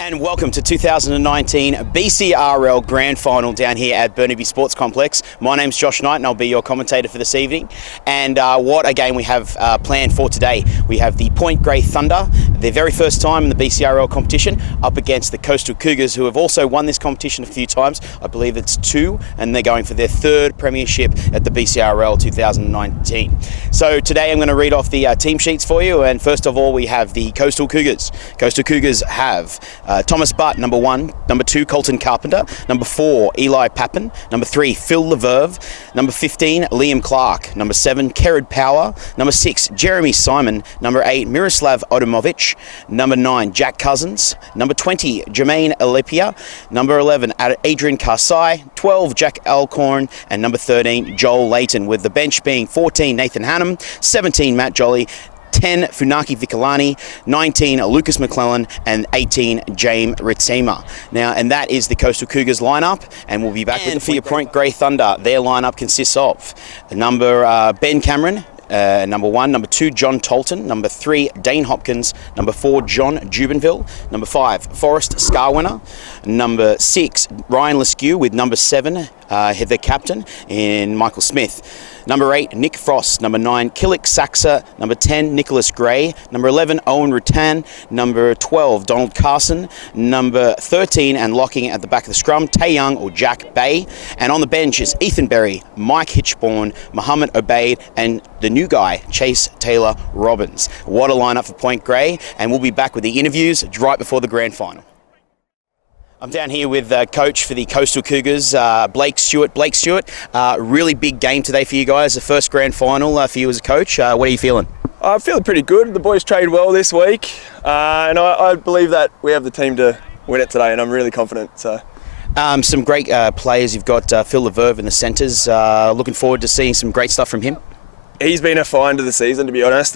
And welcome to 2019 BCRL Grand Final down here at Burnaby Sports Complex. My name's Josh Knight and I'll be your commentator for this evening. And what a game we have planned for today. We have the Point Grey Thunder, their very first time in the BCRL competition, up against the Coastal Cougars, who have also won this competition a few times. I believe it's 2, and they're going for their 3rd Premiership at the BCRL 2019. So today I'm going to read off the team sheets for you, and first of all we have the Coastal Cougars. Coastal Cougars have Thomas Butt, number 1. Number 2, Colton Carpenter. Number 4, Eli Pappen. Number 3, Phil Leverve. Number 15, Liam Clark. Number 7, Kerrod Power. Number 6, Jeremy Simon. Number 8, Miroslav Odomovic. Number 9, Jack Cousins. Number 20, Jermaine Alipia. Number 11, Adrian Karsai. 12, Jack Alcorn. And number 13, Joel Layton, with the bench being 14, Nathan Hannum. 17, Matt Jolly. 10, Funaki Vikalani, 19, Lucas McClellan, and 18, James Ritzema. Now, and that is the Coastal Cougars lineup, and we'll be back with for your Point Grey Thunder. Their lineup consists of number Ben Cameron, number 1, number 2, John Tolton, number 3, Dane Hopkins, number 4, John Jubenville, number 5, Forrest Scarwinner, number 6, Ryan Leskew, with number 7, the captain, in Michael Smith. Number 8, Nick Frost. Number 9, Killick Saxa. Number 10, Nicholas Gray. Number 11, Owen Rutan. Number 12, Donald Carson. Number 13, and locking at the back of the scrum, Tay Young or Jack Bay. And on the bench is Ethan Berry, Mike Hitchborn, Mohammed Obeid, and the new guy, Chase Taylor Robbins. What a lineup for Point Grey, and we'll be back with the interviews right before the grand final. I'm down here with coach for the Coastal Cougars, Blake Stewart. Blake Stewart, really big game today for you guys, the first grand final for you as a coach. What are you feeling? I'm feeling pretty good. The boys trained well this week, and I believe that we have the team to win it today, and I'm really confident. So. Some great players. You've got Phil Leverve in the centres. Looking forward to seeing some great stuff from him. He's been a find of the season, to be honest.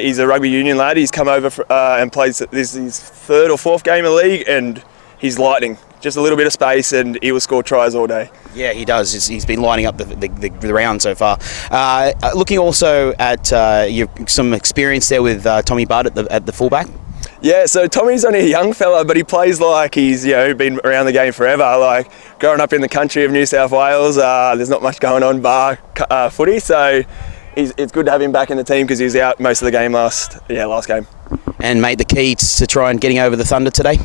He's a rugby union lad. He's come over and plays this is his 3rd or 4th game of the league, and he's lightning. Just a little bit of space and he will score tries all day. Yeah, he does. He's been lining up the round so far. Looking also at some experience there with Tommy Butt at the fullback. Yeah, so Tommy's only a young fella, but he plays like he's been around the game forever. Like growing up in the country of New South Wales, there's not much going on bar footy, so it's good to have him back in the team because he was out most of the game last game. And made the key to try and getting over the Thunder today?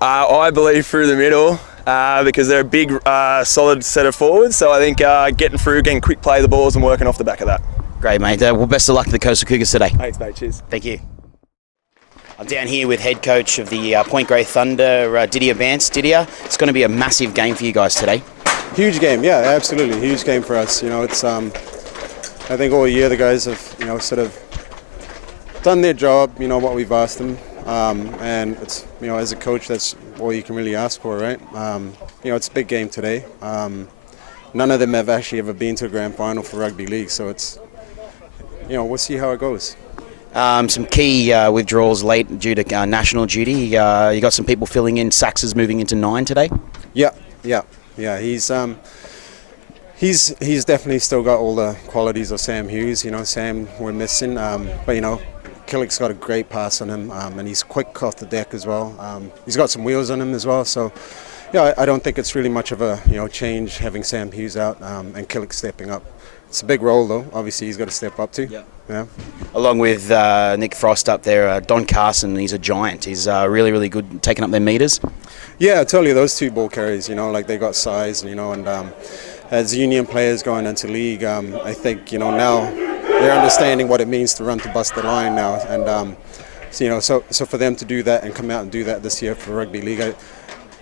I believe through the middle because they're a big, solid set of forwards. So I think getting through, getting quick play of the balls and working off the back of that. Great, mate. Well, best of luck to the Coastal Cougars today. Thanks, mate. Cheers. Thank you. I'm down here with head coach of the Point Grey Thunder, Didier Vance. Didier, it's going to be a massive game for you guys today. Huge game, yeah, absolutely. Huge game for us. It's I think all year the guys have, sort of done their job, what we've asked them. And it's, as a coach, that's all you can really ask for, right? It's a big game today. None of them have actually ever been to a grand final for rugby league, so it's, we'll see how it goes. Some key withdrawals late due to national duty. You got some people filling in. Sachs is moving into 9 today. Yeah. He's definitely still got all the qualities of Sam Hughes. Sam we're missing, but Killick's got a great pass on him, and he's quick off the deck as well. He's got some wheels on him as well, so I don't think it's really much of a change having Sam Hughes out and Killick stepping up. It's a big role though. Obviously he's got to step up too. Yeah. Along with Nick Frost up there, Don Carson, he's a giant. He's really, really good taking up their meters. Yeah, I tell you, those two ball carriers, they got size, and as union players going into league, I think now they're understanding what it means to run to bust the line now, and so for them to do that and come out and do that this year for rugby league,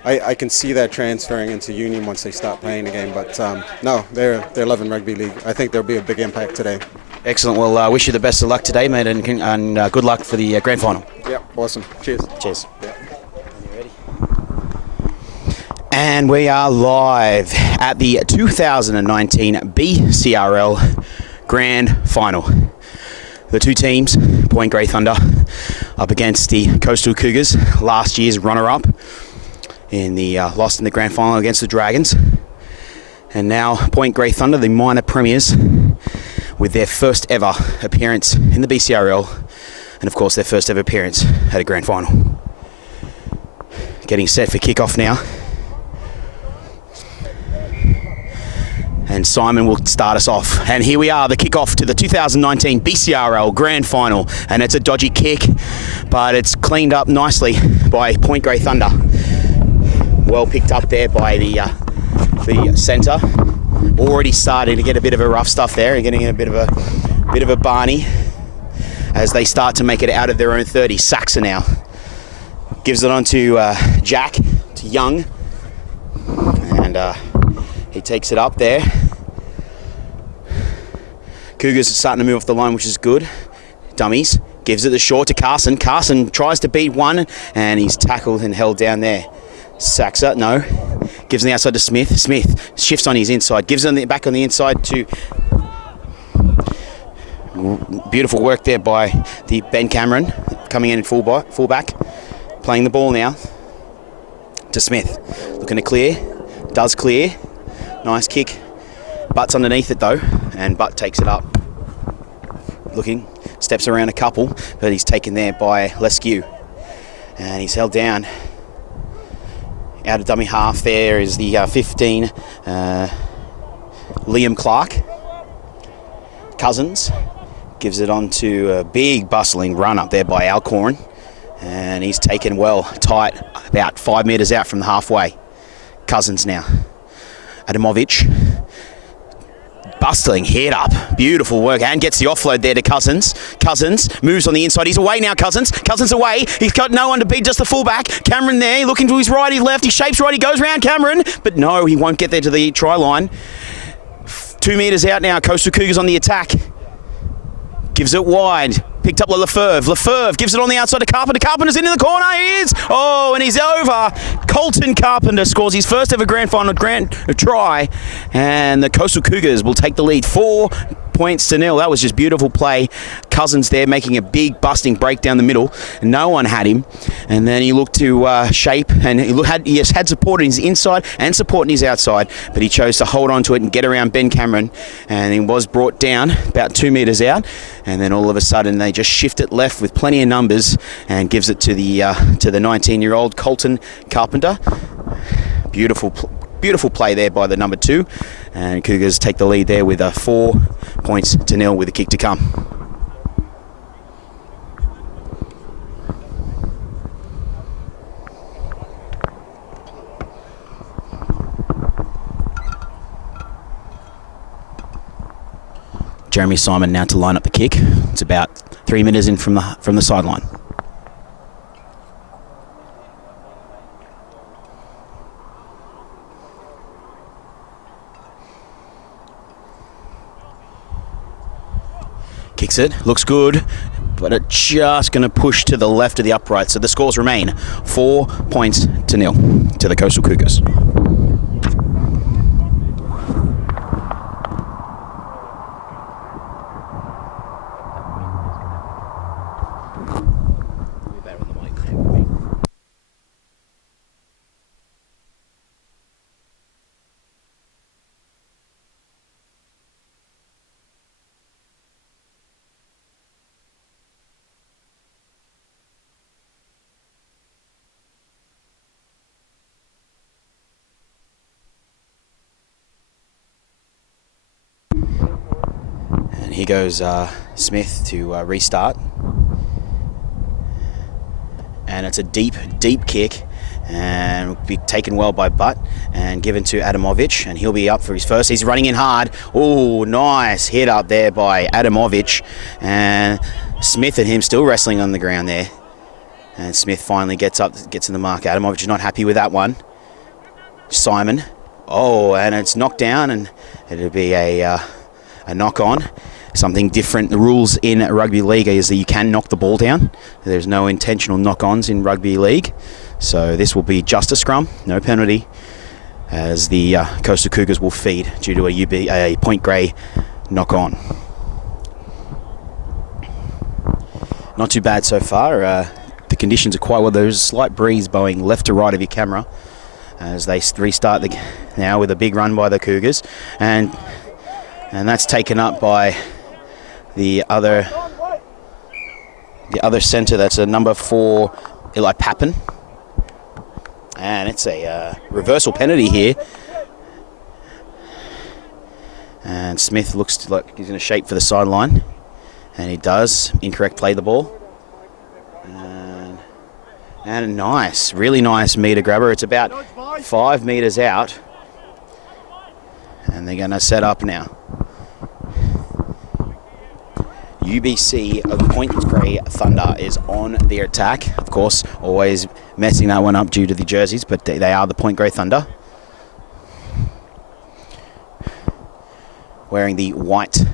I can see that transferring into union once they start playing the game. But no, they're loving rugby league. I think there'll be a big impact today. Excellent. Well, I wish you the best of luck today, mate, and good luck for the grand final. Yeah, awesome. Cheers. Cheers. Yeah. And we are live at the 2019 BCRL Grand Final. The two teams, Point Grey Thunder, up against the Coastal Cougars, last year's runner-up in the lost in the grand final against the Dragons. And now Point Grey Thunder, the minor premiers, with their first ever appearance in the BCRL, and of course their first ever appearance at a grand final. Getting set for kickoff now. And Simon will start us off. And here we are, the kickoff to the 2019 BCRL Grand Final. And it's a dodgy kick, but it's cleaned up nicely by Point Grey Thunder. Well picked up there by the centre. Already starting to get a bit of a rough stuff there, getting a bit of a Barney as they start to make it out of their own 30. Saxon now gives it on to Jack, to Young, and he takes it up there. Cougars are starting to move off the line, which is good. Dummies. Gives it the short to Carson. Carson tries to beat one, and he's tackled and held down there. Saxa, no. Gives on the outside to Smith. Smith shifts on his inside. Gives it back on the inside to... Beautiful work there by the Ben Cameron, coming in fullback. Playing the ball now to Smith. Looking to clear. Does clear. Nice kick. Butt's underneath it though, and Butt takes it up. Looking, steps around a couple, but he's taken there by Leskew. And he's held down. Out of dummy half there is the 15, Liam Clark. Cousins gives it on to a big bustling run up there by Alcorn. And he's taken well, tight, about 5 metres out from the halfway. Cousins now. Adamovic. Bustling, head up, beautiful work, and gets the offload there to Cousins. Cousins moves on the inside, he's away now, Cousins away, he's got no one to beat, just the fullback. Cameron there, looking to his right, he left, he shapes right, he goes round Cameron, but no, he won't get there to the try line. 2 metres out now, Coastal Cougars on the attack. Gives it wide, picked up by Lefebvre. Lefebvre gives it on the outside to Carpenter. Carpenter's in the corner, he is! Oh, and he's over. Colton Carpenter scores his first ever grand final try, and the Coastal Cougars will take the lead 4-0. That was just beautiful play. Cousins there making a big busting break down the middle. No one had him, and then he looked to shape, and he had support in his inside and support in his outside, but he chose to hold on to it and get around Ben Cameron, and he was brought down about 2 metres out, and then all of a sudden they just shift it left with plenty of numbers and gives it to the 19-year-old Colton Carpenter. Beautiful play there by the number 2, and Cougars take the lead there with 4-0 with a kick to come. Jeremy Simon now to line up the kick. It's about 3 metres in from the sideline. Kicks it, looks good, but it's just going to push to the left of the upright. So the scores remain 4-0 to the Coastal Cougars. Here goes Smith to restart, and it's a deep kick, and will be taken well by Butt and given to Adamovic, and he'll be up for his first. He's running in hard. Oh, nice hit up there by Adamovic, and Smith and him still wrestling on the ground there, and Smith finally gets in the mark. Adamovic is not happy with that one. Simon, and it's knocked down, and it'll be a knock on. Something different. The rules in rugby league is that you can knock the ball down. There's no intentional knock-ons in rugby league. So this will be just a scrum, no penalty, as the Coastal Cougars will feed due to a Point Grey knock-on. Not too bad so far. The conditions are quite well. There's a slight breeze blowing left to right of your camera as they restart now with a big run by the Cougars. And that's taken up by the other centre. That's a number 4, Eli Pappen. And it's a reversal penalty here. And Smith looks like he's going to shape for the sideline. And he does. Incorrect play the ball. And a nice, really nice meter grabber. It's about 5 meters out. And they're going to set up now. UBC Point Grey Thunder is on their attack. Of course, always messing that one up due to the jerseys, but they are the Point Grey Thunder. Wearing the white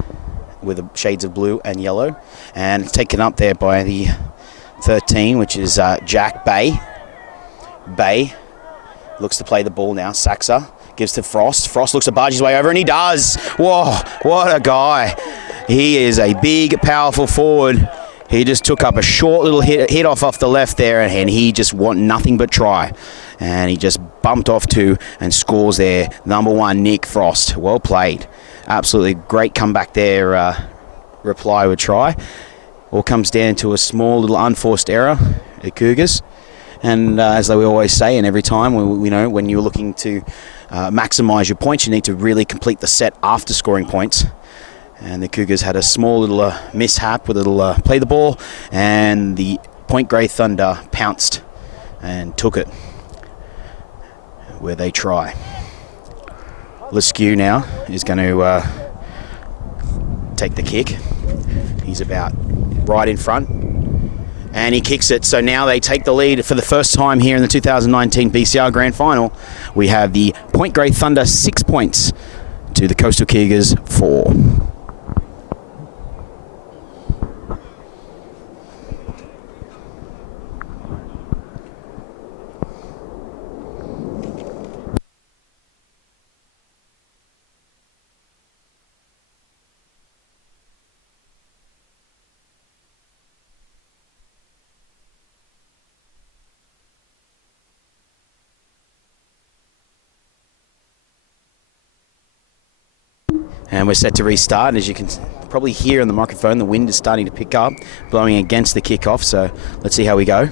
with the shades of blue and yellow. And it's taken up there by the 13, which is Jack Bay. Bay looks to play the ball now. Saxa gives to Frost. Frost looks to barge his way over, and he does. Whoa, what a guy. He is a big, powerful forward. He just took up a short little hit off the left there, and he just want nothing but try. And he just bumped off to and scores there. Number 1, Nick Frost. Well played. Absolutely great comeback there. Reply with try. All comes down to a small little unforced error at Cougars. And as we always say, and every time, we know when you're looking to maximise your points, you need to really complete the set after scoring points. And the Cougars had a small little mishap with a little play the ball, and the Point Grey Thunder pounced and took it where they try. Leskew now is going to take the kick. He's about right in front, and he kicks it. So now they take the lead for the first time here in the 2019 BCR Grand Final. We have the Point Grey Thunder 6 points to the Coastal Cougars 4. And we're set to restart, and as you can probably hear on the microphone, the wind is starting to pick up, blowing against the kickoff, so let's see how we go.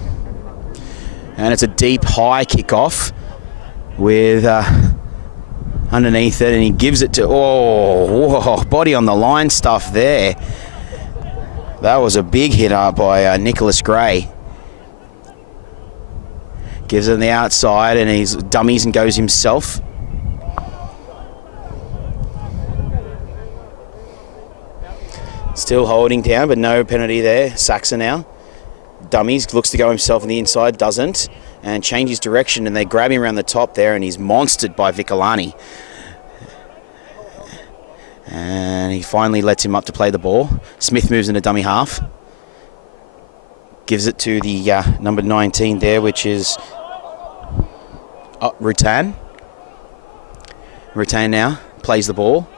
And it's a deep, high kickoff with underneath it, and he gives it to, whoa, body on the line stuff there. That was a big hit up by Nicholas Gray. Gives it on the outside, and he's dummies and goes himself. Still holding down, but no penalty there. Saxa now. Dummies, looks to go himself on the inside, doesn't. And changes direction, and they grab him around the top there, and he's monstered by Vicolani. And he finally lets him up to play the ball. Smith moves into dummy half. Gives it to the number 19 there, which is Rutan. Rutan now plays the ball.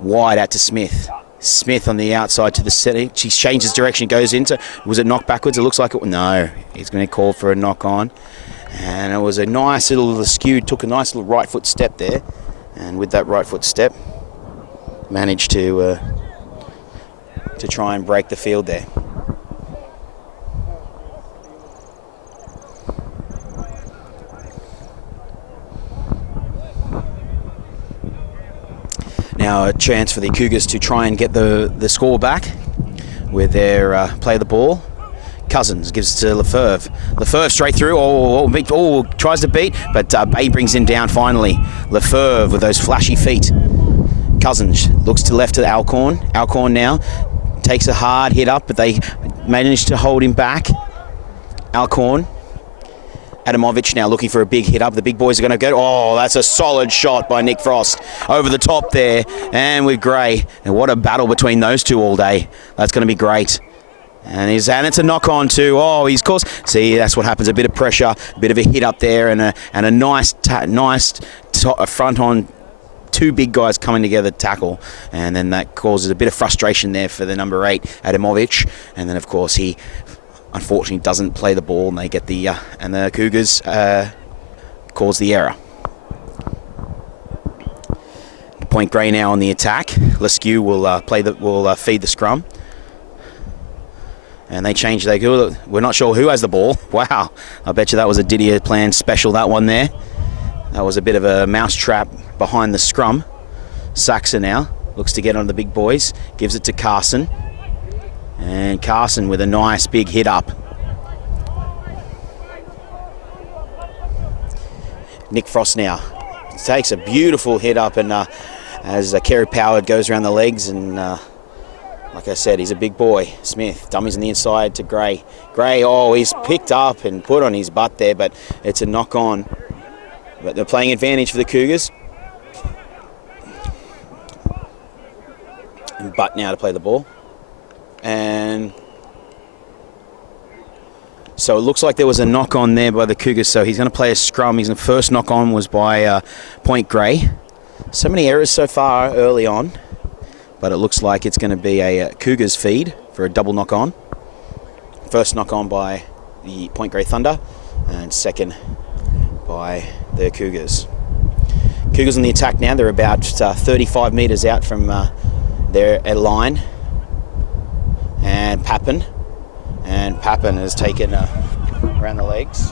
Wide out to Smith. Smith on the outside to the setting. She changes direction, goes into. Was it knocked backwards? It looks like it. No, he's going to call for a knock on. And it was a nice little skew. Took a nice little right foot step there. And with that right foot step, managed to try and break the field there. Now a chance for the Cougars to try and get the score back with their play the ball. Cousins gives it to Lefebvre. Lefebvre straight through. Tries to beat, but Bay brings him down finally. Lefebvre with those flashy feet. Cousins looks to left to Alcorn. Alcorn now takes a hard hit up, but they managed to hold him back. Alcorn. Adamovic now looking for a big hit up. The big boys are going to go. Oh, that's a solid shot by Nick Frost over the top there, and with Gray. And what a battle between those two all day. That's going to be great. And it's a knock on too. Oh, he's caused. See, that's what happens. A bit of pressure, a bit of a hit up there, and a nice front on. Two big guys coming together to tackle, and then that causes a bit of frustration there for the number 8, Adamovic. And then, of course, he unfortunately doesn't play the ball, and they get the Cougars cause the error. Point Grey now on the attack. Leskew will feed the scrum, And they changed. We're not sure who has the ball. Wow. I bet you that was a Didier plan special, that one there. That was a bit of a mousetrap behind the scrum. Saxa now looks to get on the big boys. Gives it to Carson. And Carson with a nice big hit up. Nick Frost now takes a beautiful hit up, and as Kerry Power goes around the legs, and like I said, he's a big boy. Smith dummies on the inside to Gray. Gray, he's picked up and put on his butt there, but it's a knock on. But they're playing advantage for the Cougars. And Butt now to play the ball. And so it looks like there was a knock on there by the Cougars, so he's going to play a scrum. His first knock on was by Point Grey. So many errors so far early on, but it looks like it's going to be a Cougars feed for a double knock on. First knock on by the Point Grey Thunder, and second by the Cougars. Cougars on the attack now. They're about 35 metres out from their line. And Pappen has taken around the legs.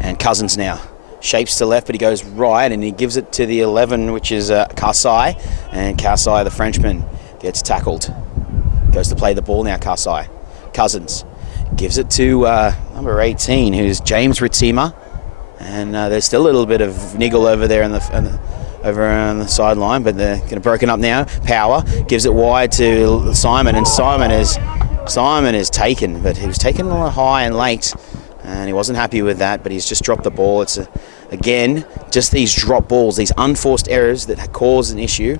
And Cousins now shapes to left, but he goes right, and he gives it to the 11, which is Karsai. And Karsai, the Frenchman, gets tackled. Goes to play the ball now, Karsai. Cousins gives it to number 18, who's James Ritzema. And there's still a little bit of niggle over there over on the sideline, but they're going to broken up now. Power gives it wide to Simon, and Simon is taken, but he was taken a little high and late, and he wasn't happy with that, but he's just dropped the ball. It's again just these drop balls, these unforced errors that cause an issue.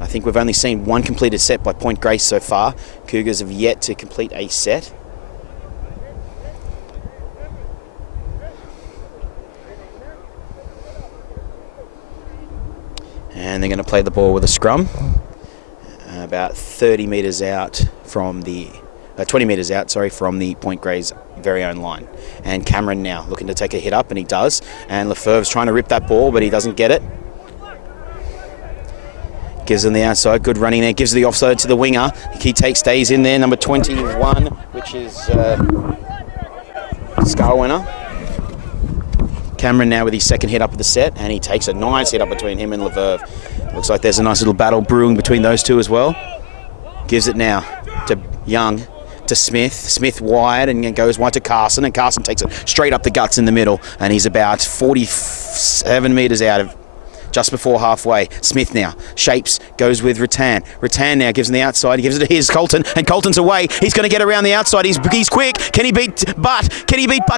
I think we've only seen one completed set by Point Grey so far. Cougars have yet to complete a set. And they're going to play the ball with a scrum, about 30 metres out from the, 20 metres out, from the Point Grey's very own line. And Cameron now looking to take a hit up, and he does. And Lefebvre's trying to rip that ball, but he doesn't get it. Gives him the outside, good running there. Gives the offside to the winger. Stays in there, number 21, which is Scarwinner. Cameron now with his second hit up of the set, and he takes a nice hit up between him and Lefebvre. Looks like there's a nice little battle brewing between those two as well. Gives it now to Young, to Smith. Smith wide, and goes wide to Carson, and Carson takes it straight up the guts in the middle, and he's about 47 metres out of just before halfway. Smith now shapes, goes with Rattan. Rattan now gives him the outside. He gives it to his Colton, and Colton's away. He's going to get around the outside. He's quick. Can he beat Butt?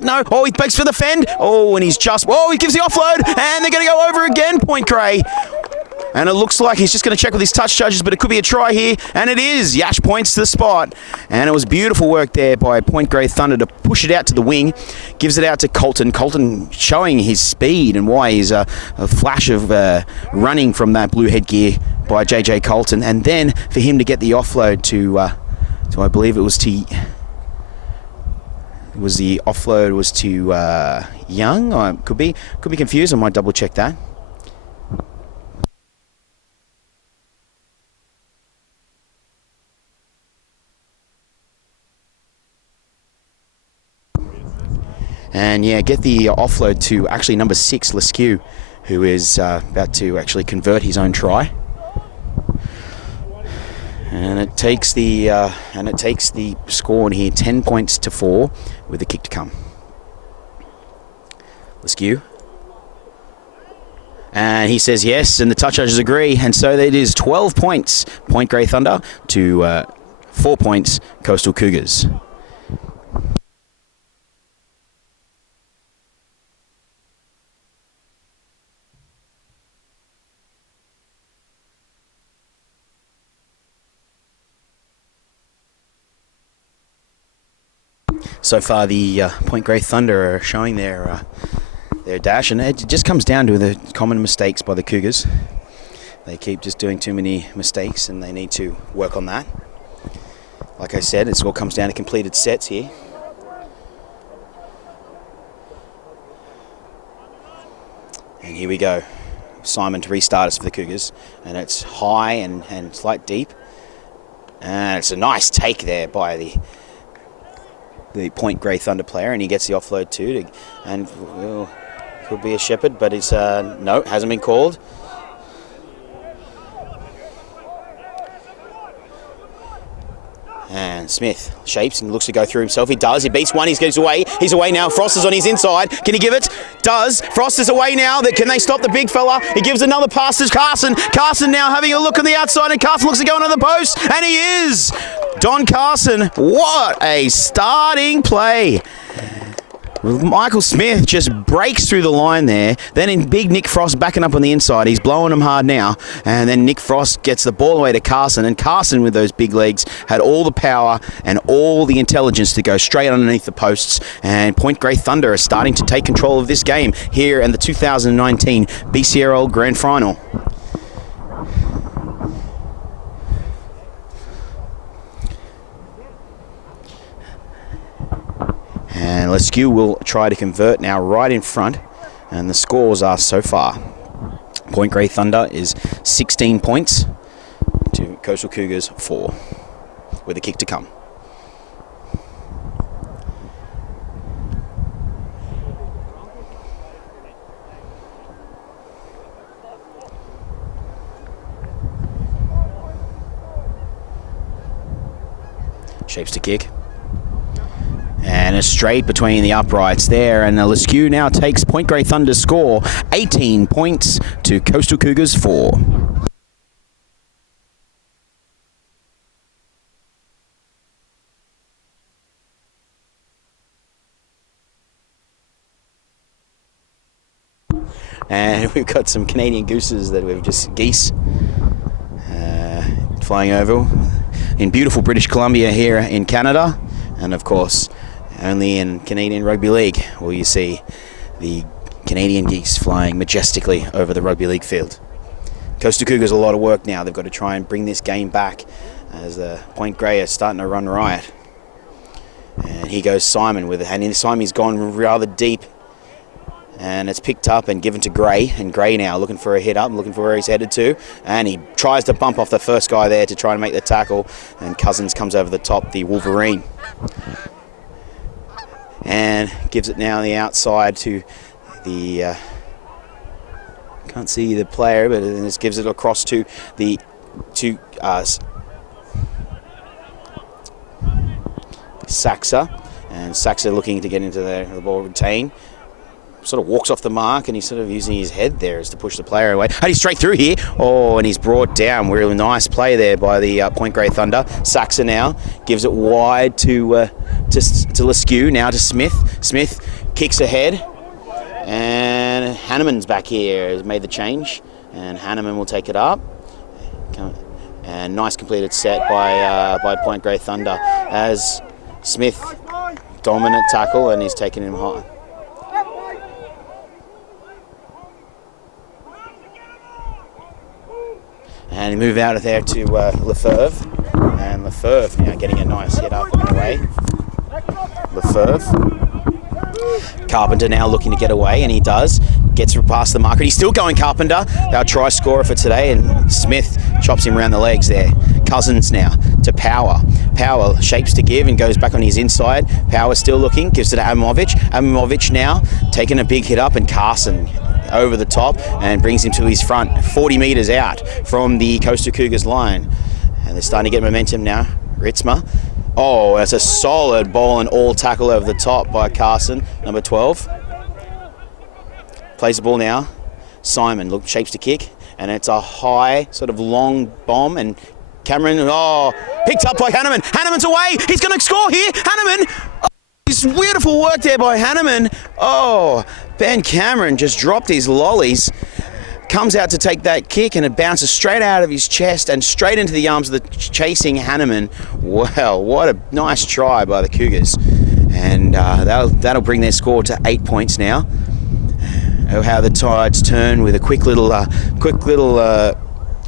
No. Oh, he begs for the fend. Oh, and he gives the offload, and they're going to go over again, Point Grey. And it looks like he's just going to check with his touch judges, but it could be a try here. And it is. Yash points to the spot. And it was beautiful work there by Point Grey Thunder to push it out to the wing. Gives it out to Colton. Colton showing his speed and why he's a flash of running from that blue headgear by JJ Colton. And then for him to get the offload to I believe it was to... the offload was to Young. I could be confused. I might double check that. And get the offload to actually number 6, THUvCOU, who is about to actually convert his own try. And it takes the score in here 10 points to 4 with the kick to come. THUvCOU. And he says yes, and the touch judges agree, and so it is 12 points Point Grey Thunder to 4 points Coastal Cougars. So far, the Point Grey Thunder are showing their dash, and it just comes down to the common mistakes by the Cougars. They keep just doing too many mistakes, and they need to work on that. Like I said, it all comes down to completed sets here. And here we go. Simon to restart us for the Cougars, and it's high and slight deep. And it's a nice take there by the Point Grey Thunder player, and he gets the offload too. And could be a Shepherd, but it's no, hasn't been called. And Smith shapes and looks to go through himself. He does. He beats one. He goes away. He's away now. Frost is on his inside. Can he give it? Does. Frost is away now. Can they stop the big fella? He gives another pass to Carson. Carson now having a look on the outside, and Carson looks to go under the post, and he is. Don Carson. What a starting play. Michael Smith just breaks through the line there. Then in big Nick Frost backing up on the inside. He's blowing him hard now. And then Nick Frost gets the ball away to Carson. And Carson, with those big legs, had all the power and all the intelligence to go straight underneath the posts. And Point Grey Thunder are starting to take control of this game here in the 2019 BCRL Grand Final. And THUvCOU will try to convert now right in front. And the scores are so far. Point Grey Thunder is 16 points to Coastal Cougars 4, with a kick to come. Shapes to kick. And a straight between the uprights there, and THUvCOU now takes Point Grey Thunder's score 18 points to Coastal Cougars 4. And we've got some Canadian gooses that we've just geese flying over in beautiful British Columbia here in Canada, and of course only in Canadian Rugby League will you see the Canadian geese flying majestically over the rugby league field. Coastal Cougars a lot of work now. They've got to try and bring this game back as the Point Grey are starting to run riot. And here goes Simon with it, and this time he's gone rather deep, and it's picked up and given to Grey, and Grey now looking for a hit up, looking for where he's headed to, and he tries to bump off the first guy there to try and make the tackle, and Cousins comes over the top, the Wolverine, and gives it now on the outside to the can't see the player, but it just gives it across to the Saxa, and Saxa looking to get into the ball retain. Sort of walks off the mark, and he's sort of using his head there as to push the player away. And he's straight through here. Oh, and he's brought down. Really nice play there by the Point Grey Thunder. Saxa now gives it wide to THUvCOU, now to Smith. Smith kicks ahead, and Hanneman's back here, has made the change, and Hanneman will take it up. And nice completed set by Point Grey Thunder as Smith dominant tackle, and he's taken him high. And he move out of there to Lefebvre, and Lefebvre now getting a nice hit up and away. Lefebvre. Carpenter now looking to get away, and he does. Gets past the marker. He's still going, Carpenter, our try scorer for today, and Smith chops him around the legs there. Cousins now to Power. Power shapes to give and goes back on his inside. Power still looking, gives it to Amovic. Amovic now taking a big hit up, and Carson over the top and brings him to his front, 40 metres out from the Coastal Cougars line. And they're starting to get momentum now. Ritzma. Oh, that's a solid ball and all tackle over the top by Carson, number 12. Plays the ball now. Simon shapes to kick, and it's a high, sort of long bomb, and Cameron, picked up by Hanneman. Hanneman's away. He's going to score here. Hanneman. It's beautiful work there by Hanneman. Oh, Ben Cameron just dropped his lollies. Comes out to take that kick, and it bounces straight out of his chest and straight into the arms of the chasing Hanneman. Well, what a nice try by the Cougars. And that'll bring their score to 8 points now. Oh, how the tides turn with a quick little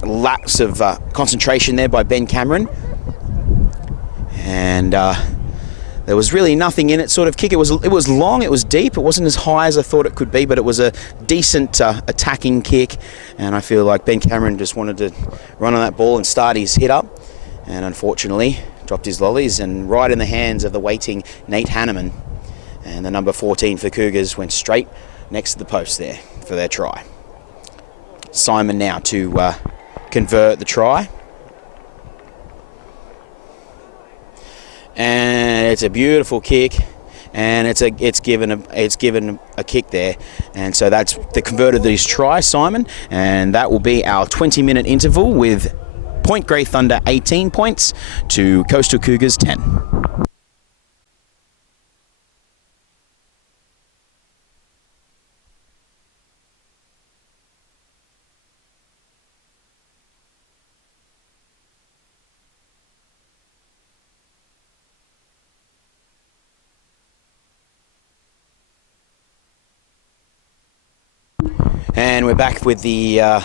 lapse of concentration there by Ben Cameron. And there was really nothing in it, sort of kick. It was long, it was deep. It wasn't as high as I thought it could be, but it was a decent attacking kick. And I feel like Ben Cameron just wanted to run on that ball and start his hit up. and unfortunately dropped his lollies, and right in the hands of the waiting Nate Hanneman. And the number 14 for Cougars went straight next to the post there for their try. Simon now to convert the try. And it's a beautiful kick, and it's given a kick there, and so that's the converted his try, Simon, and that will be our 20-minute interval with Point Grey Thunder 18 points to Coastal Cougars 10. And we're back with the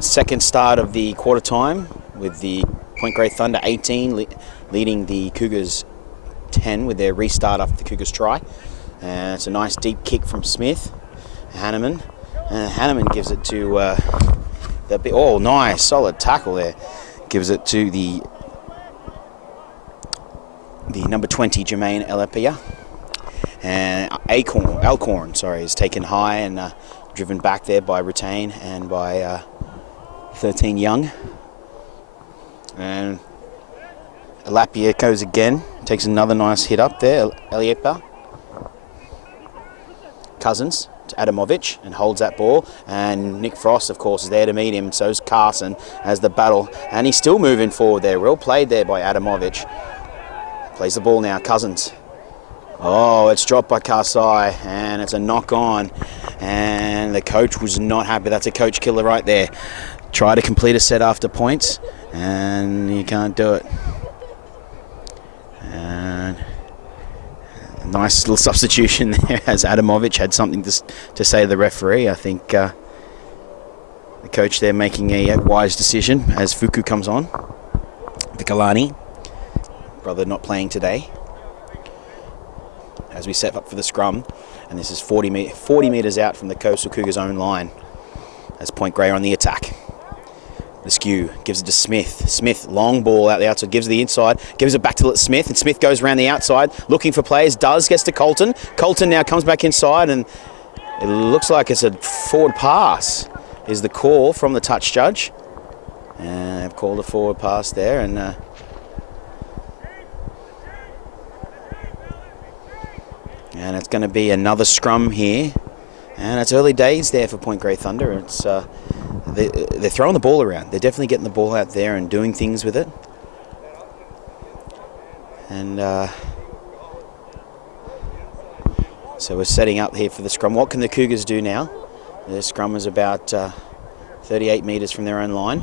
second start of the quarter time, with the Point Grey Thunder 18 leading the Cougars 10 with their restart after the Cougars try. And it's a nice deep kick from Smith, Hanneman. And Hanneman gives it to nice solid tackle there. Gives it to the number 20 Jermaine Elepia. And Alcorn is taken high and driven back there by Retain and by 13 Young. And Alapia goes again, takes another nice hit up there, Eliepa. Cousins to Adamovic and holds that ball, and Nick Frost of course is there to meet him, so's Carson as the battle, and he's still moving forward there. Well played there by Adamovic. Plays the ball now, Cousins. Oh, it's dropped by Karsai, and it's a knock on, and the coach was not happy. That's a coach killer right there. Try to complete a set after points, and you can't do it. And a nice little substitution there, as Adamovic had something to say to the referee. I think the coach there making a wise decision as THUvCOU comes on. Vikalani, brother not playing today. As we set up for the scrum, and this is 40 metres out from the Coastal Cougars' own line as Point Grey are on the attack. The skew gives it to Smith. Smith, long ball out the outside, gives it the inside, gives it back to Smith, and Smith goes around the outside looking for players, gets to Colton. Colton now comes back inside, and it looks like it's a forward pass is the call from the touch judge. And they've called a forward pass there, and it's going to be another scrum here. And it's early days there for Point Grey Thunder. It's they're throwing the ball around. They're definitely getting the ball out there and doing things with it. And so we're setting up here for the scrum. What can the Cougars do now? The scrum is about 38 metres from their own line.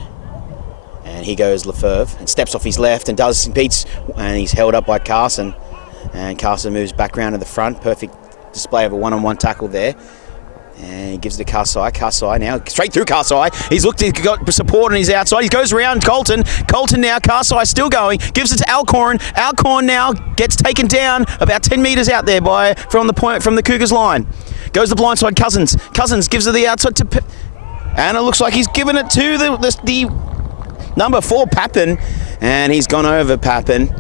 And here goes Lefebvre and steps off his left and beats, and he's held up by Carson. And Carson moves back round to the front. Perfect display of a one-on-one tackle there. And he gives it to Karsai. Karsai now, straight through Karsai. He's got support on his outside. He goes around Colton. Colton now, Karsai still going. Gives it to Alcorn. Alcorn now gets taken down about 10 metres out there from the Cougars line. Goes the blindside, Cousins. Cousins gives it the outside to... And it looks like he's given it to the number 4, Pappen. And he's gone over Pappen.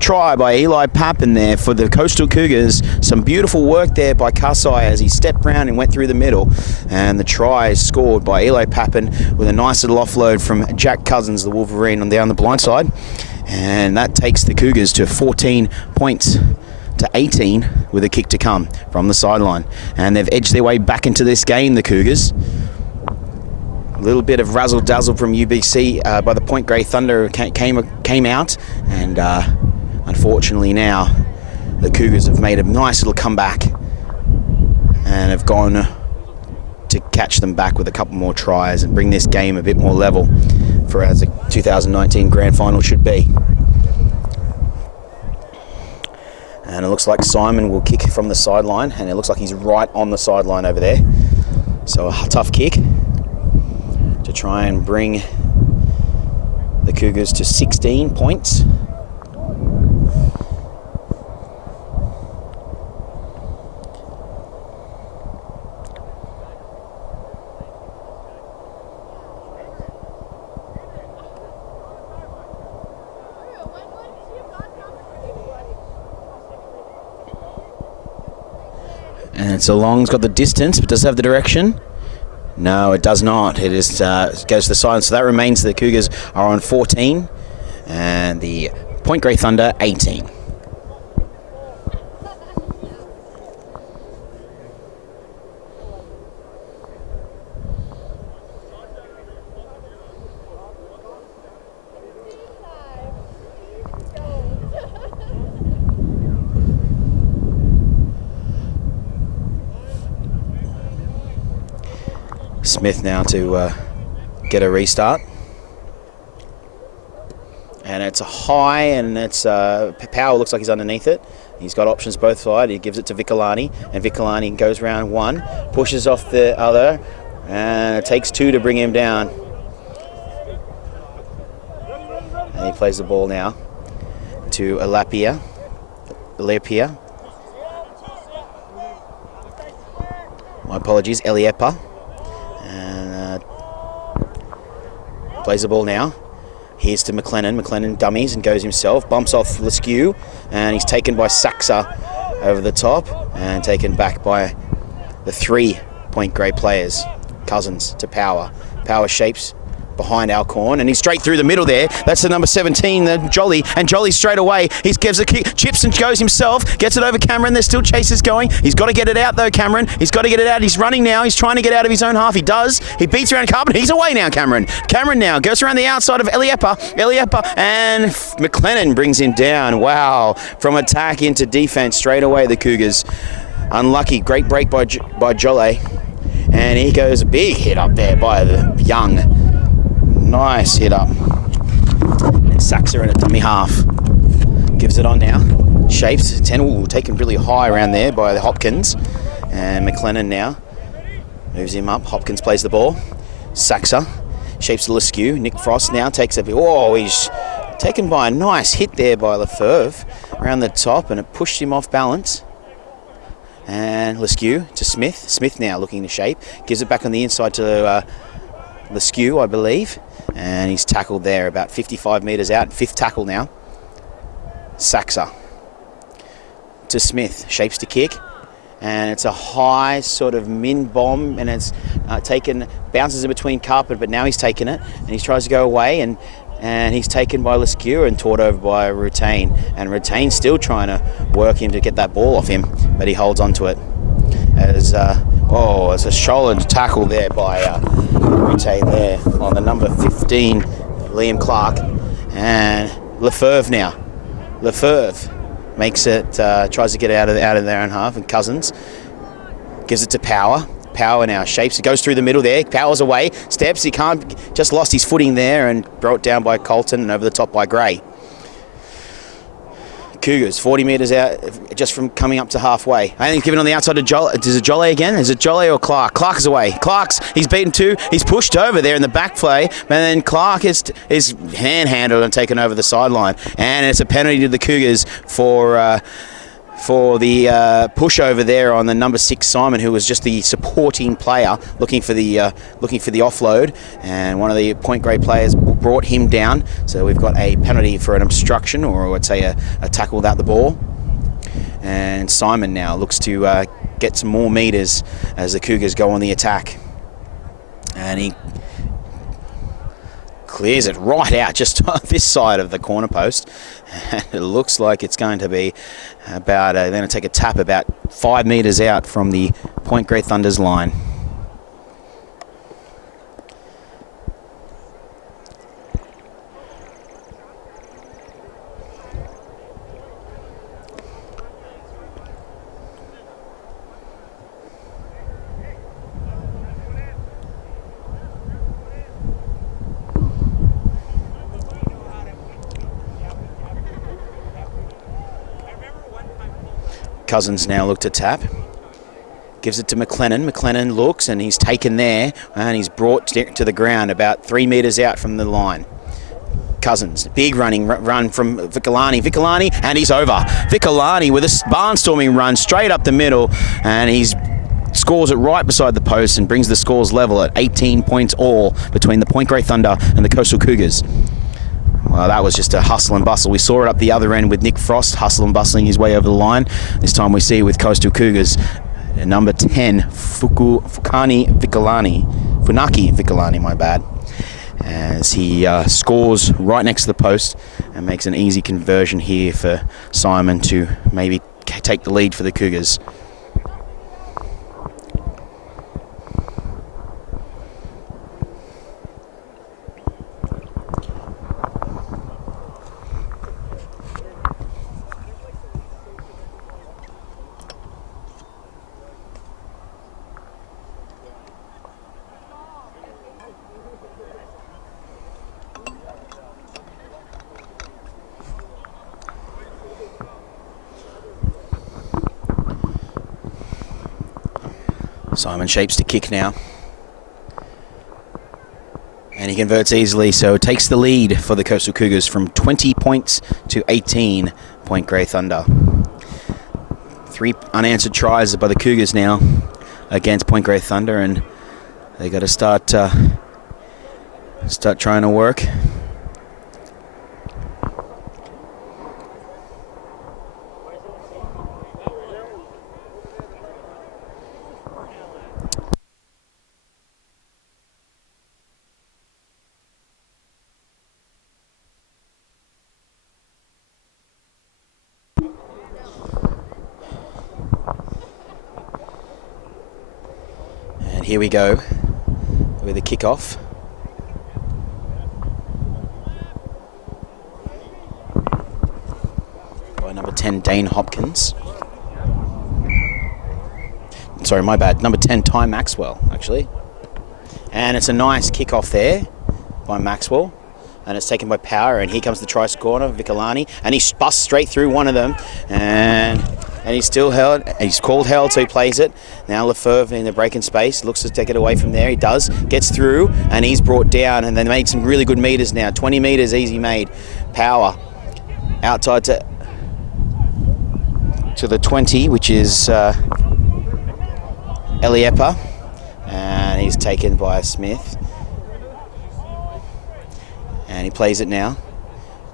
Try by Eli Pappen there for the Coastal Cougars. Some beautiful work there by Karsai as he stepped round and went through the middle. And the try is scored by Eli Pappen with a nice little offload from Jack Cousins, the Wolverine, on down the blind side. And that takes the Cougars to 14 points to 18 with a kick to come from the sideline. And they've edged their way back into this game, the Cougars. A little bit of razzle-dazzle from UBC by the Point Grey Thunder came out, and unfortunately now the Cougars have made a nice little comeback and have gone to catch them back with a couple more tries and bring this game a bit more level for as the 2019 Grand Final should be. And it looks like Simon will kick from the sideline, and it looks like he's right on the sideline over there. So a tough kick to try and bring the Cougars to 16 points. And it's long, it's got the distance, but does it have the direction? No, it does not. It is goes to the side. So that remains the Cougars are on 14 and the Point Grey Thunder 18. Smith now to get a restart. And it's a high, and it's Power looks like he's underneath it. He's got options both sides. He gives it to Vicolani, and Vicolani goes round one, pushes off the other, and it takes two to bring him down. And he plays the ball now to Alapia. My apologies, Eliepa. And plays the ball now. Here's to McLennan. McLennan dummies and goes himself. Bumps off Leskew, and he's taken by Saxa over the top and taken back by the 3 Point Grey players. Cousins to Power. Power shapes behind Alcorn, and he's straight through the middle there. That's the number 17, the Jolly, and Jolly straight away. He gives a kick, chips and goes himself, gets it over Cameron. There's still chases going. He's got to get it out though, Cameron. He's got to get it out. He's running now. He's trying to get out of his own half. He does. He beats around Carpenter. He's away now, Cameron. Cameron now goes around the outside of Eliepa, and McLennan brings him down. Wow. From attack into defense straight away, the Cougars. Unlucky. Great break by Jolly. And he goes a big hit up there by the Young. Nice hit up. And Saxa in a dummy half. Gives it on now. Shapes. 10 taken really high around there by the Hopkins. And McLennan now moves him up. Hopkins plays the ball. Saxa. Shapes to Leskew. Nick Frost now takes a... Oh, he's taken by a nice hit there by Lefebvre around the top, and it pushed him off balance. And Leskew to Smith. Smith now looking to shape. Gives it back on the inside to Leskew, I believe. And he's tackled there about 55 metres out. 5th tackle now. Saxa to Smith. Shapes to kick. And it's a high sort of min bomb, and it's bounces in between Carpet, but now he's taken it, and he tries to go away, and he's taken by Leskew and taught over by Rutain. And Rutain's still trying to work him to get that ball off him, but he holds on to it. As it's a shoulder tackle there by Rutain there on the number 15, Liam Clark. And Lefebvre now. Lefebvre makes it, tries to get out of their own half, and Cousins gives it to Power. Power now shapes, it goes through the middle there. Power's away, steps, he can't, just lost his footing there and brought down by Colton and over the top by Gray. Cougars 40 metres out just from coming up to halfway. I think he's given on the outside to Jolie. Is it Jolie again? Is it Jolie or Clark? Clark is away. He's beaten 2. He's pushed over there in the back play, and then Clark is handhandled and taken over the sideline. And it's a penalty to the Cougars for the push over there on the number 6 Simon, who was just the supporting player looking for the offload, and one of the Point Grey players brought him down. So we've got a penalty for an obstruction, or I'd say a tackle without the ball. And Simon now looks to get some more metres as the Cougars go on the attack, and he clears it right out just on this side of the corner post. And it looks like it's going to be about, they're going to take a tap about 5 metres out from the Point Grey Thunder's line. Cousins now look to tap. Gives it to McLennan. McLennan looks, and he's taken there, and he's brought to the ground about 3 metres out from the line. Cousins, big run from Vicolani, and he's over. Vicolani with a barnstorming run straight up the middle, and he's scores it right beside the post and brings the scores level at 18 points all between the Point Grey Thunder and the Coastal Cougars. Well, that was just a hustle and bustle. We saw it up the other end with Nick Frost hustle and bustling his way over the line. This time we see with Coastal Cougars number 10, Funaki Vikalani, my bad, as he scores right next to the post and makes an easy conversion here for Simon to maybe take the lead for the Cougars. Simon shapes to kick now. And he converts easily, so takes the lead for the Coastal Cougars from 20 points to 18 Point Grey Thunder. 3 unanswered tries by the Cougars now against Point Grey Thunder, and they got to start trying to work. Here we go with a kickoff. By number 10, Dane Hopkins. Sorry, my bad. Number 10, Ty Maxwell, actually. And it's a nice kickoff there by Maxwell. And it's taken by Power, and here comes the try scorer, Vikalani, and he busts straight through one of them, and he's still held. He's called held, so he plays it. Now Lefebvre in the breaking space, looks to take it away from there. He does, gets through, and he's brought down, and they made some really good meters now. 20 meters easy made. Power outside to the 20, which is Eliepa, and he's taken by Smith. And he plays it now,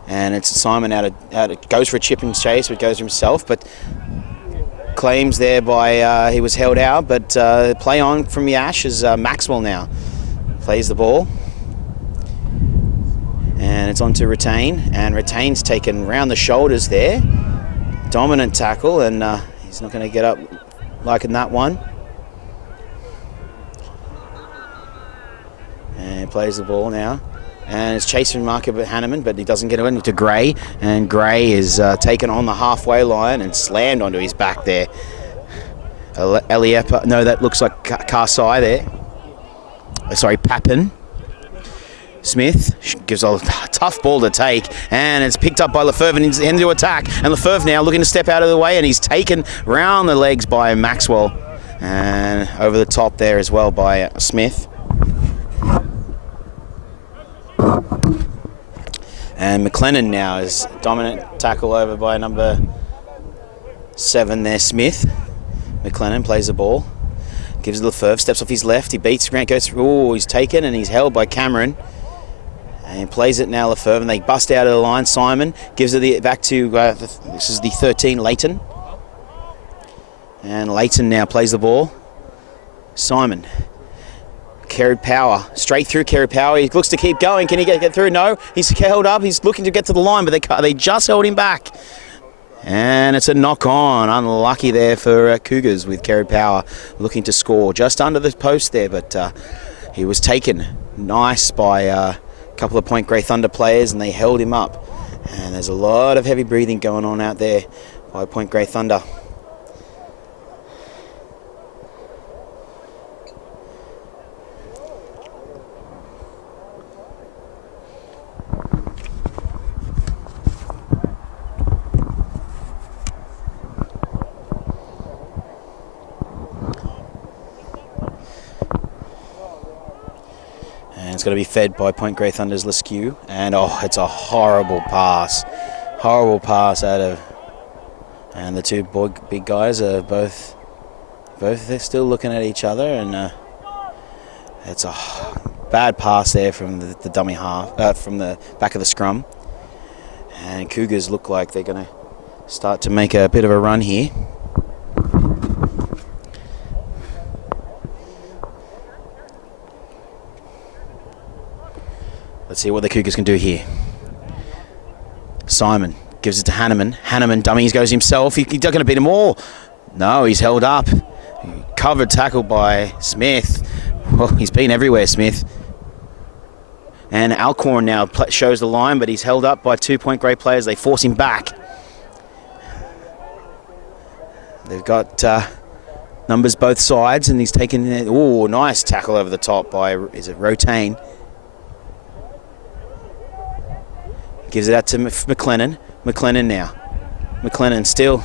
and it's Simon goes for a chip and chase, but goes himself, but claims there by he was held out, but play on from the Ash is Maxwell now plays the ball, and it's on to Retain, and Retain's taken round the shoulders there, dominant tackle, and he's not going to get up like in that one, and he plays the ball now. And it's chasing Marco Hanneman, but he doesn't get into Gray, and Gray is taken on the halfway line and slammed onto his back there. Eliepa, no, that looks like Karsai there. Sorry, Pappen. Smith gives a tough ball to take, and it's picked up by Lefebvre and he's into attack. And Lefebvre now looking to step out of the way, and he's taken round the legs by Maxwell, and over the top there as well by Smith. And McLennan now is dominant tackle over by number 7 there, Smith. McLennan plays the ball, gives it Lefebvre, steps off his left, he beats Grant, goes through, he's taken and he's held by Cameron. And he plays it now, Lefebvre, and they bust out of the line. Simon gives it back to, this is the 13, Leighton. And Leighton now plays the ball. Simon. Carried Power, straight through Carried Power. He looks to keep going. Can he get through? No, he's held up. He's looking to get to the line, but they just held him back. And it's a knock on. Unlucky there for Cougars with Carried Power looking to score just under the post there, but he was taken nice by a couple of Point Grey Thunder players, and they held him up. And there's a lot of heavy breathing going on out there by Point Grey Thunder. It's going to be fed by Point Grey Thunder's Leskew, and it's a horrible pass out of, and the two big guys are both they're still looking at each other, and it's a bad pass there from the dummy half, from the back of the scrum, and Cougars look like they're going to start to make a bit of a run here. Let's see what the Cougars can do here. Simon gives it to Hanneman. Hanneman dummies, goes himself. He's not going to beat them all. No, he's held up. Covered tackle by Smith. Well, he's been everywhere, Smith. And Alcorn now shows the line, but he's held up by 2 Point Grey players. They force him back. They've got numbers both sides, and he's taken... Oh, nice tackle over the top by, is it Rotain? Gives it out to McLennan. McLennan now. McLennan still.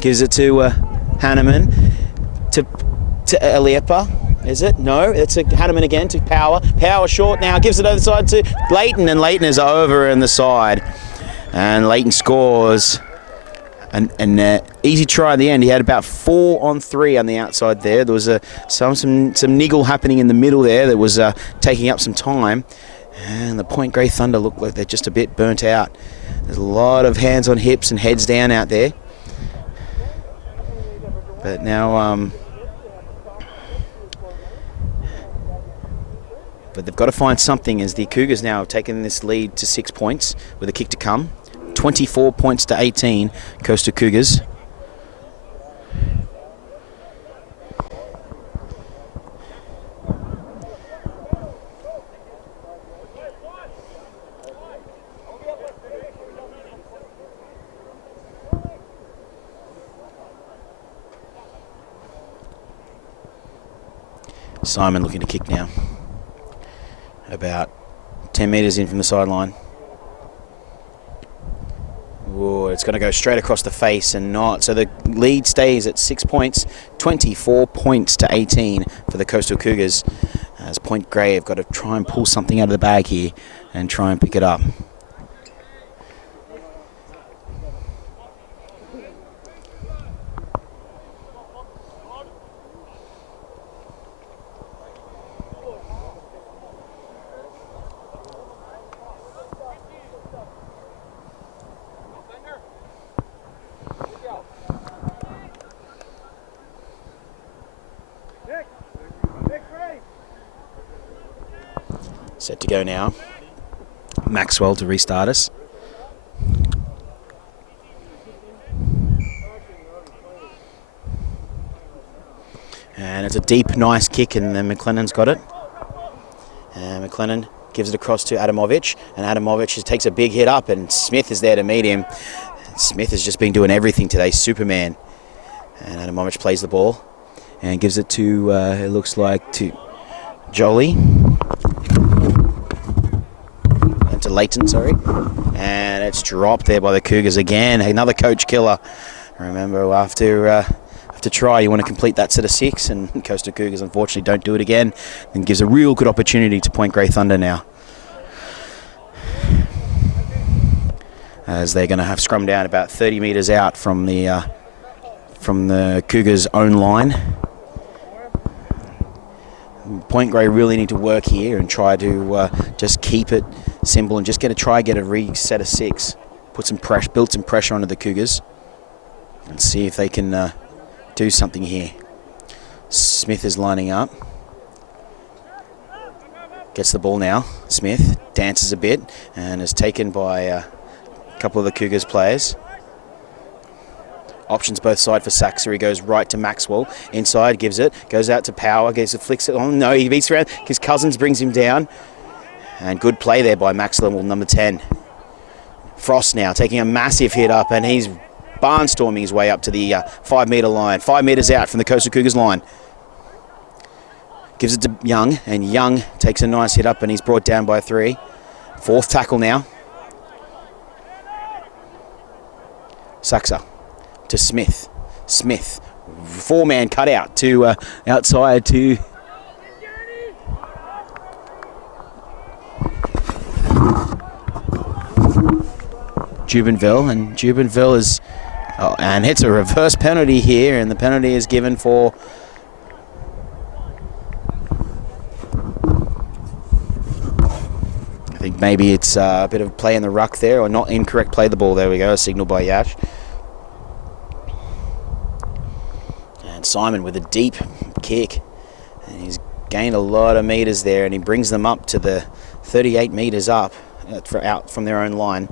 Gives it to Hanneman. To Eliepa. Is it? No, it's a Hanneman again to Power. Power short now. Gives it over the side to Leighton, and Leighton is over in the side. And Leighton scores. An easy try at the end. He had about 4 on 3 on the outside there. There was some niggle happening in the middle there that was taking up some time. And the Point Grey Thunder look like they're just a bit burnt out. There's a lot of hands on hips and heads down out there. But now, but they've got to find something, as the Cougars now have taken this lead to 6 points with a kick to come. 24 points to 18, Coastal Cougars. Simon looking to kick now. About 10 metres in from the sideline. Whoa, it's going to go straight across the face and not. So the lead stays at 6 points, 24 points to 18 for the Coastal Cougars. As Point Grey have got to try and pull something out of the bag here and try and pick it up. Set to go now. Maxwell to restart us. And it's a deep, nice kick, and then McLennan's got it. And McLennan gives it across to Adamovic, and Adamovic takes a big hit up, and Smith is there to meet him. Smith has just been doing everything today, Superman. And Adamovic plays the ball and gives it to, it looks like, to Jolie. To Leighton, sorry. And it's dropped there by the Cougars again. Another coach killer. Remember, after try, you want to complete that set of 6, and Coastal Cougars unfortunately don't do it again, and gives a real good opportunity to Point Grey Thunder now. As they're going to have scrum down about 30 metres out from the Cougars' own line. Point Grey really need to work here and try to just keep it simple and just try get a reset of 6, build some pressure onto the Cougars, and see if they can do something here. Smith is lining up, gets the ball now. Smith dances a bit and is taken by a couple of the Cougars players. Options both side for Saxer. He goes right to Maxwell. Inside, gives it. Goes out to Power. Flicks it. Oh, no, he beats around. His Cousins brings him down. And good play there by Maxwell, number 10. Frost now taking a massive hit up, and he's barnstorming his way up to the 5 metre line. 5 metres out from the Coastal Cougars line. Gives it to Young, and Young takes a nice hit up, and he's brought down by 3. 4th tackle now. Saxer to Smith. Smith, 4-man cutout to outside to Jubenville, and Jubenville is and hits a reverse penalty here, and the penalty is given for I think maybe it's a bit of play in the ruck there, or not incorrect play the ball. There we go, a signal by Yash. And Simon with a deep kick, and he's gained a lot of metres there, and he brings them up to the 38 metres up out from their own line.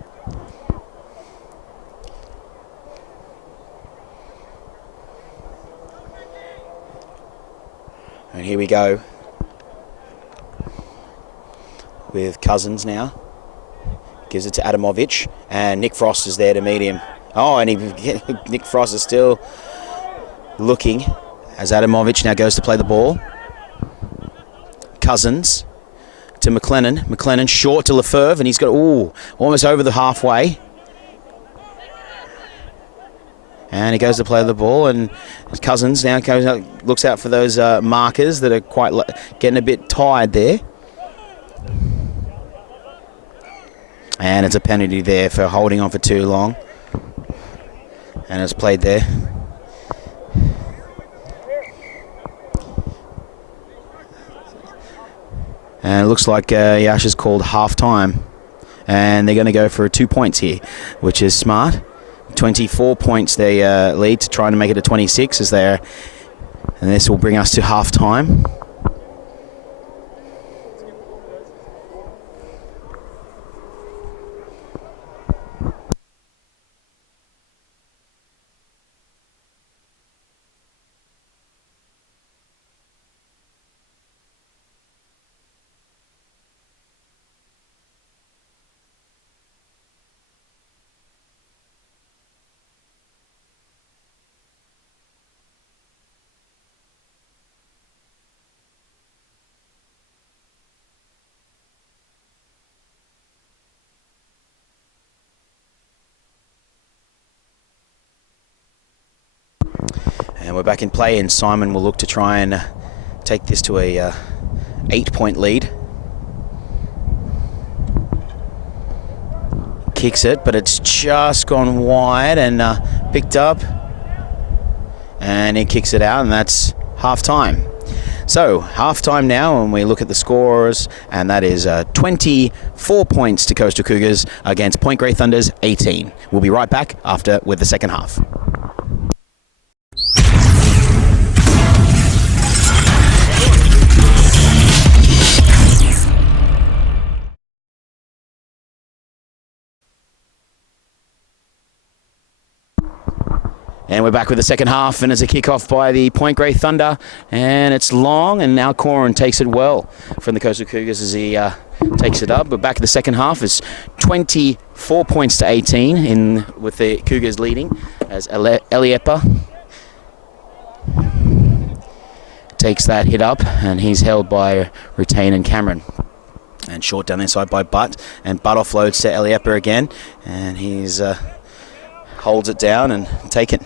And here we go with Cousins now. Gives it to Adamovic, and Nick Frost is there to meet him. Oh, and Nick Frost is still looking as Adamovic now goes to play the ball. Cousins to McLennan. McLennan short to Lefebvre, and he's got, almost over the halfway. And he goes to play the ball, and Cousins now goes out, looks out for those markers that are quite getting a bit tired there. And it's a penalty there for holding on for too long. And it's played there. And it looks like Yash has called half-time. And they're going to go for 2 points here, which is smart. 24 points they lead to trying to make it a 26 as they're... And this will bring us to half-time. And we're back in play, and Simon will look to try and take this to a 8-point lead. Kicks it, but it's just gone wide and picked up. And he kicks it out, and that's half-time. So, half-time now, and we look at the scores, and that is 24 points to Coastal Cougars against Point Grey Thunder's 18. We'll be right back after with the second half. And we're back with the second half, and it's a kick-off by the Point Grey Thunder, and it's long, and now Corin takes it well from the Coastal Cougars as he takes it up. But back in the second half, it's 24 points to 18 with the Cougars leading as Eliepa takes that hit up, and he's held by Retain and Cameron. And short down inside by Butt, and Butt offloads to Eliepa again, and he's holds it down and take it.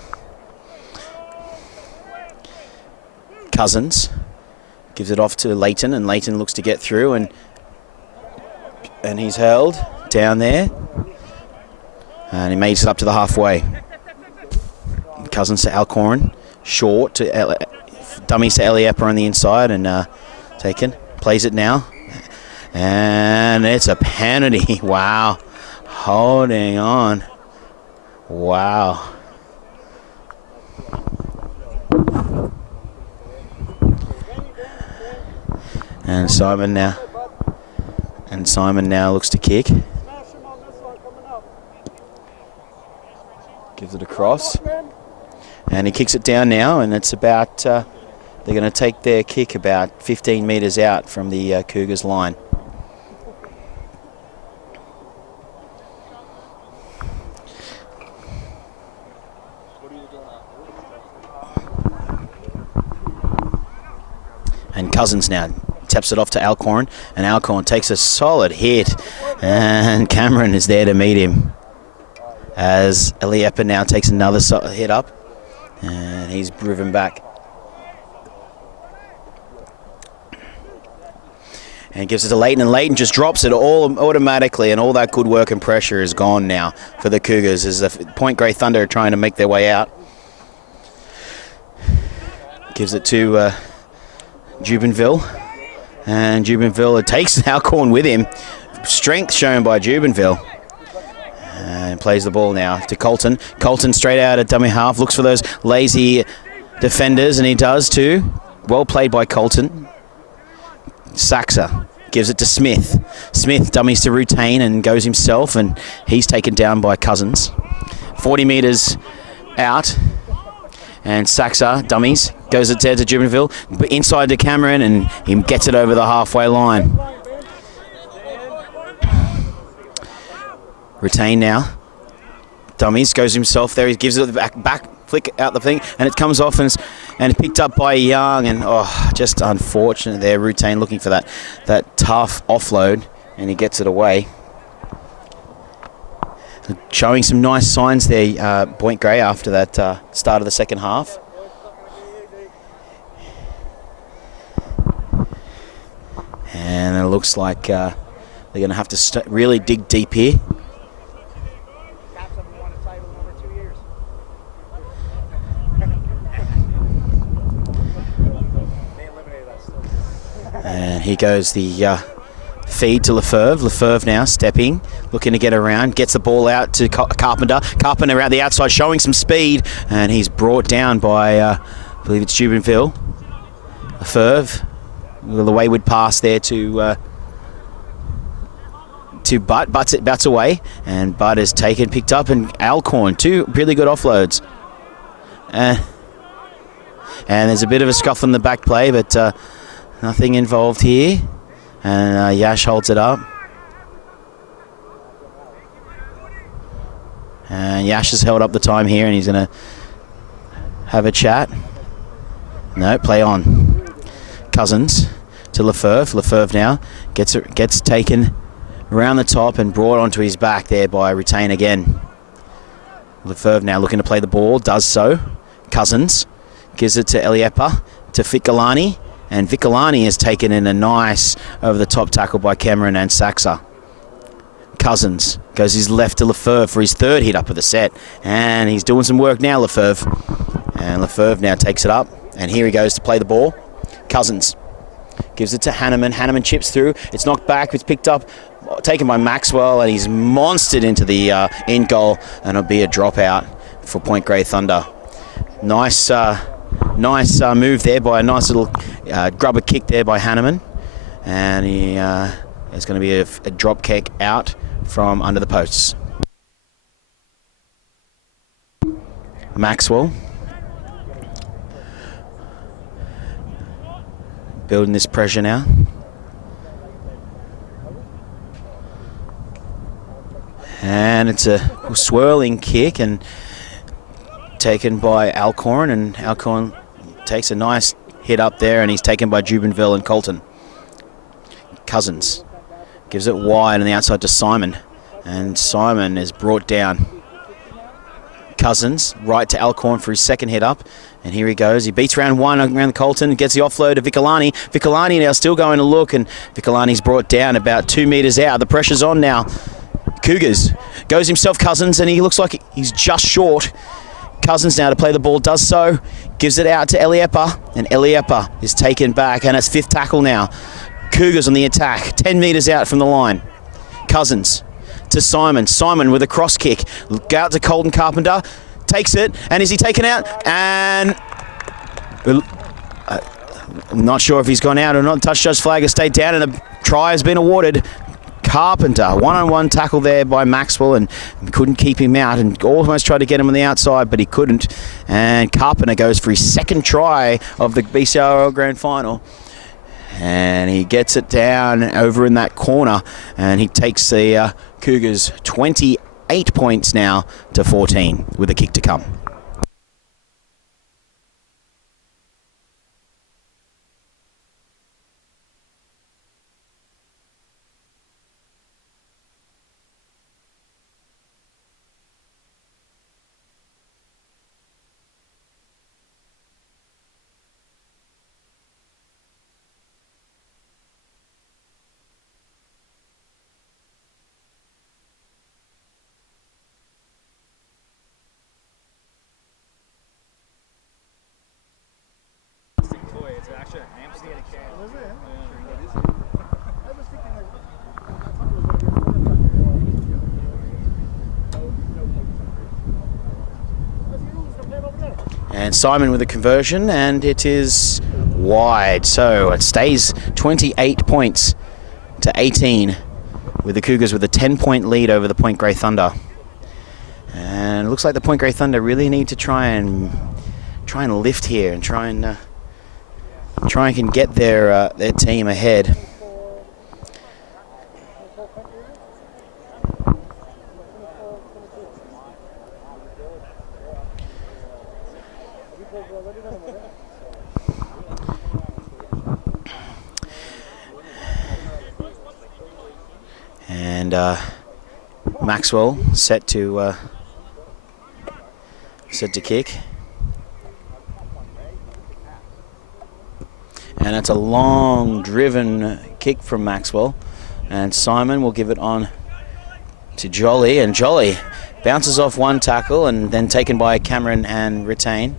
Cousins gives it off to Leighton, and Leighton looks to get through, and he's held down there, and he makes it up to the halfway. Cousins to Alcoran, short to dummies to Eliepa on the inside, and taken, plays it now, and it's a penalty. Wow, holding on. Wow. And Simon now looks to kick. Gives it across. And he kicks it down now, and it's about, they're going to take their kick about 15 metres out from the Cougars line. And Cousins now taps it off to Alcorn, and Alcorn takes a solid hit, and Cameron is there to meet him as Eliepa now takes another hit up, and he's driven back. And gives it to Leighton, and Leighton just drops it all automatically, and all that good work and pressure is gone now for the Cougars as the Point Grey Thunder are trying to make their way out. Gives it to Jubenville, and Jubenville takes Alcorn with him. Strength shown by Jubenville, and plays the ball now to Colton. Colton straight out at dummy half, looks for those lazy defenders, and he does too. Well played by Colton. Saxa gives it to Smith. Smith dummies to Rutain and goes himself, and he's taken down by Cousins. 40 metres out, and Saxa dummies, goes it there to Jubenville, but inside to Cameron, and he gets it over the halfway line. Rutain now. Dummies, goes himself there, he gives it the back flick out the thing, and it comes off and it's picked up by Young, and just unfortunate there. Rutain looking for that tough offload, and he gets it away. Showing some nice signs there, Point Grey, after that start of the second half. And it looks like they're going to have to really dig deep here. And here goes the feed to Lefebvre. Lefebvre now stepping, looking to get around, gets the ball out to Carpenter. Carpenter out the outside, showing some speed, and he's brought down by, I believe it's Jubenville. Lefebvre, with a wayward pass there to Butt. Butts away, and Butt is picked up, and Alcorn, two really good offloads. And there's a bit of a scuffle in the back play, but nothing involved here. And Yash holds it up. And Yash has held up the time here, and he's going to have a chat. No, play on. Cousins to Lefebvre. Lefebvre now gets taken around the top and brought onto his back there by Rutain again. Lefebvre now looking to play the ball, does so. Cousins gives it to Eliepa, to Vicolani. And Vicolani has taken in a nice over-the-top tackle by Cameron and Saxa. Cousins goes his left to Lefebvre for his third hit up of the set. And he's doing some work now, Lefebvre. And Lefebvre now takes it up. And here he goes to play the ball. Cousins gives it to Hanneman. Hanneman chips through. It's knocked back. It's picked up, taken by Maxwell. And he's monstered into the end goal. And it'll be a dropout for Point Grey Thunder. Nice move there by a nice little grubber kick there by Hanneman. And it's going to be a drop kick out from under the posts. Maxwell building this pressure now. And it's a swirling kick, and taken by Alcorn, and Alcorn takes a nice hit up there, and he's taken by Jubenville and Colton. Cousins gives it wide on the outside to Simon, and Simon is brought down. Cousins right to Alcorn for his second hit up, and here he goes. He beats round one around Colton, gets the offload to Vicolani. Vicolani now still going to look, and Vicolani's brought down about 2 metres out. The pressure's on now. Cougars goes himself, Cousins, and he looks like he's just short. Cousins now to play the ball, does so, gives it out to Eliepa, and Eliepa is taken back, and it's fifth tackle now. Cougars on the attack, 10 metres out from the line. Cousins to Simon. Simon with a cross kick. Go out to Colton Carpenter, takes it, and is he taken out? And I'm not sure if he's gone out or not. Touch judge flag has stayed down, and a try has been awarded. Carpenter, one-on-one tackle there by Maxwell, and couldn't keep him out, and almost tried to get him on the outside, but he couldn't. And Carpenter goes for his second try of the BCRL Grand Final, and he gets it down over in that corner, and he takes the Cougars 28 points now to 14 with a kick to come. And Simon with a conversion, and it is wide. So it stays 28 points to 18 with the Cougars with a 10-point lead over the Point Grey Thunder. And it looks like the Point Grey Thunder really need to try and lift here and try and get their team ahead. And Maxwell set to kick. And it's a long driven kick from Maxwell. And Simon will give it on to Jolly. And Jolly bounces off one tackle and then taken by Cameron and Retain.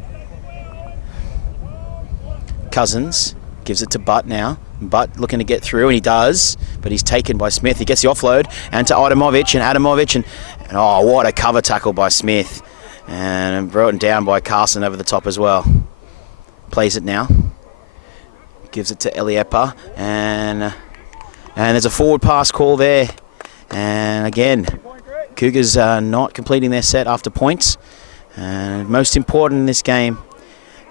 Cousins gives it to Butt now. Butt looking to get through, and he does, but he's taken by Smith. He gets the offload, and to Adamovic, and oh, what a cover tackle by Smith. And brought down by Carson over the top as well. Plays it now. Gives it to Eliepa, and there's a forward pass call there. And again, Cougars are not completing their set after points. And most important in this game,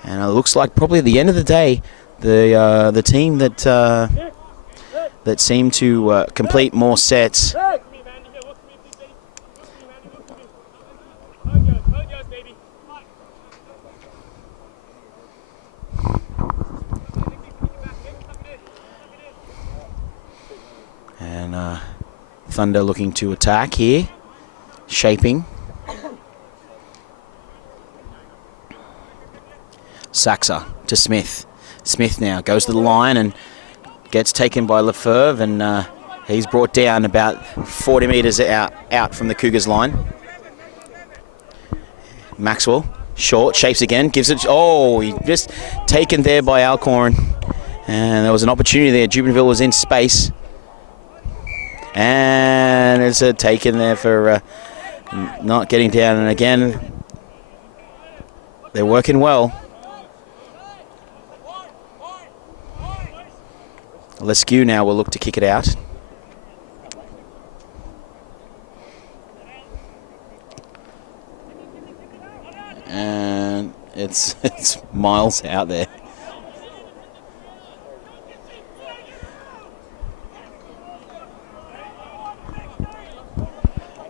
and it looks like probably at the end of the day, the team that seem to complete more sets and Thunder looking to attack here, shaping. Saxa to Smith. Smith now goes to the line and gets taken by Lefebvre, and he's brought down about 40 metres out from the Cougars line. Maxwell, short, shapes again, gives it, oh, he just taken there by Alcorn. And there was an opportunity there, Jubenville was in space. And it's a taken there for not getting down, and again, they're working well. Leskew now will look to kick it out. And it's miles out there.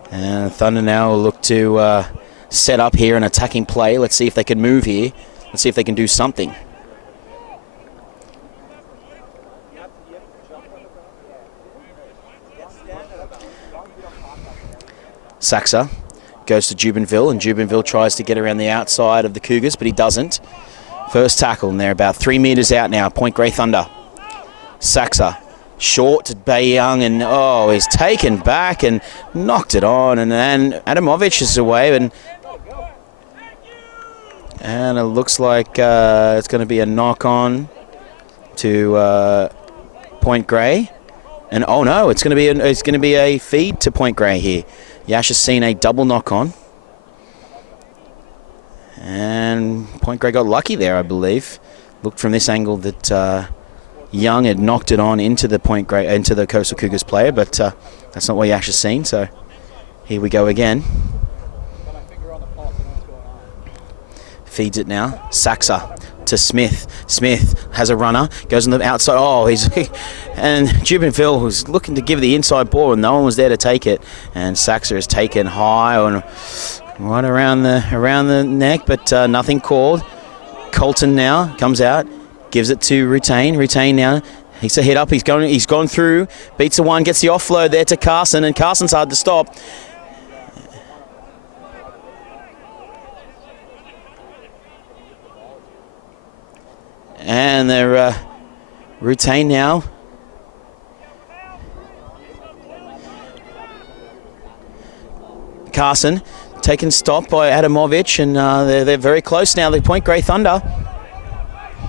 And Thunder now will look to set up here an attacking play. Let's see if they can move here. Let's see if they can do something. Saxa goes to Jubenville, and Jubenville tries to get around the outside of the Cougars, but he doesn't. First tackle, and they're about 3 metres out now. Point Grey Thunder. Saxa short to Bayyoung, and oh, he's taken back and knocked it on, and then Adamovic is away, and it looks like it's going to be a knock on to Point Grey, and oh no, it's going to be a feed to Point Grey here. Yash has seen a double knock on, and Point Grey got lucky there, I believe. Looked from this angle that Young had knocked it on into the Coastal Cougars player, but that's not what Yash has seen. So here we go again. Feeds it now. Saxa to Smith. Smith has a runner, goes on the outside. Oh, and Jubenville was looking to give the inside ball, and no one was there to take it. And Saxa is taken high on right around the neck, but nothing called. Colton now comes out, gives it to Retain. Retain now. He's a hit up. He's gone through. Beats the one. Gets the offload there to Carson, and Carson's hard to stop. And they're Retain now. Carson taken stop by Adamovic, and they're very close now. The Point Grey Thunder.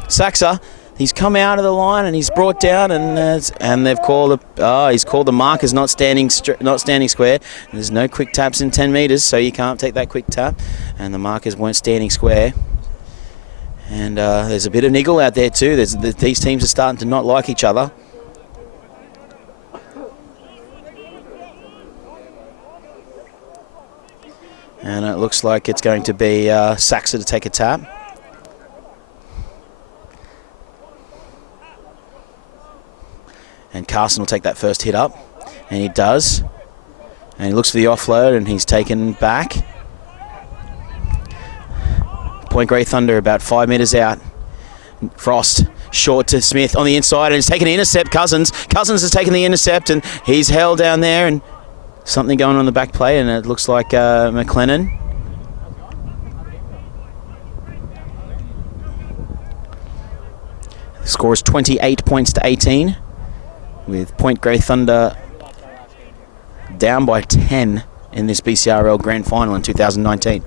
Saxa, he's come out of the line and he's brought down, and they've called he's called the markers not standing square. There's no quick taps in 10 metres, so you can't take that quick tap, and the markers weren't standing square. And there's a bit of niggle out there too. These teams are starting to not like each other. And it looks like it's going to be Saxa to take a tap. And Carson will take that first hit up. And he does. And he looks for the offload and he's taken back. Point Grey Thunder about 5 metres out. Frost short to Smith on the inside and he's taken the intercept. Cousins has taken the intercept and he's held down there and something going on the back play and it looks like McLennan. The score is 28 points to 18 with Point Grey Thunder down by 10 in this BCRL Grand Final in 2019.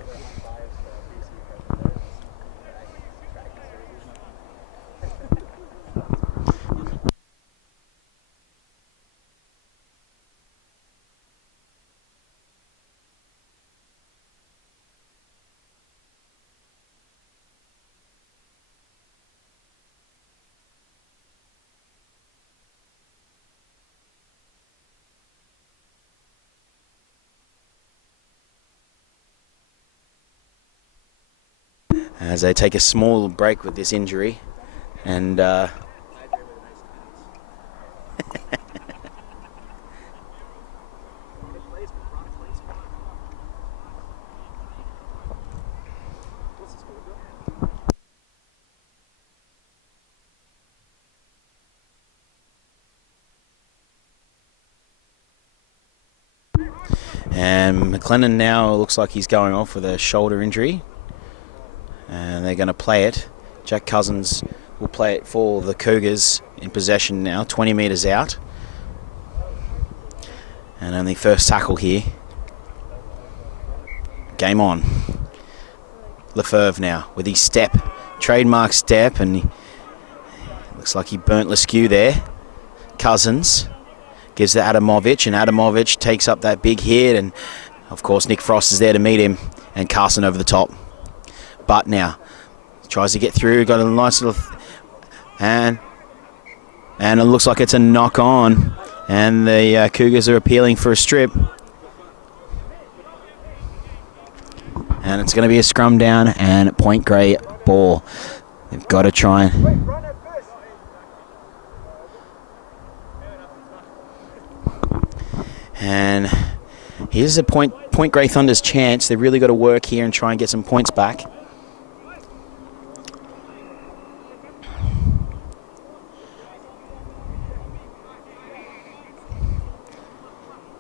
As they take a small break with this injury and McLennan now looks like he's going off with a shoulder injury. And they're going to play it. Jack Cousins will play it for the Cougars in possession now, 20 metres out. And only first tackle here. Game on. Lefebvre now with his step, trademark step, and looks like he burnt Leskew there. Cousins gives to Adamovic, and Adamovic takes up that big hit, and of course Nick Frost is there to meet him, and Carson over the top. But now tries to get through, got a nice little and it looks like it's a knock on and the Cougars are appealing for a strip and it's going to be a scrum down and Point Grey ball. They've got to try and here's a Point Grey Thunder's chance. They've really got to work here and try and get some points back.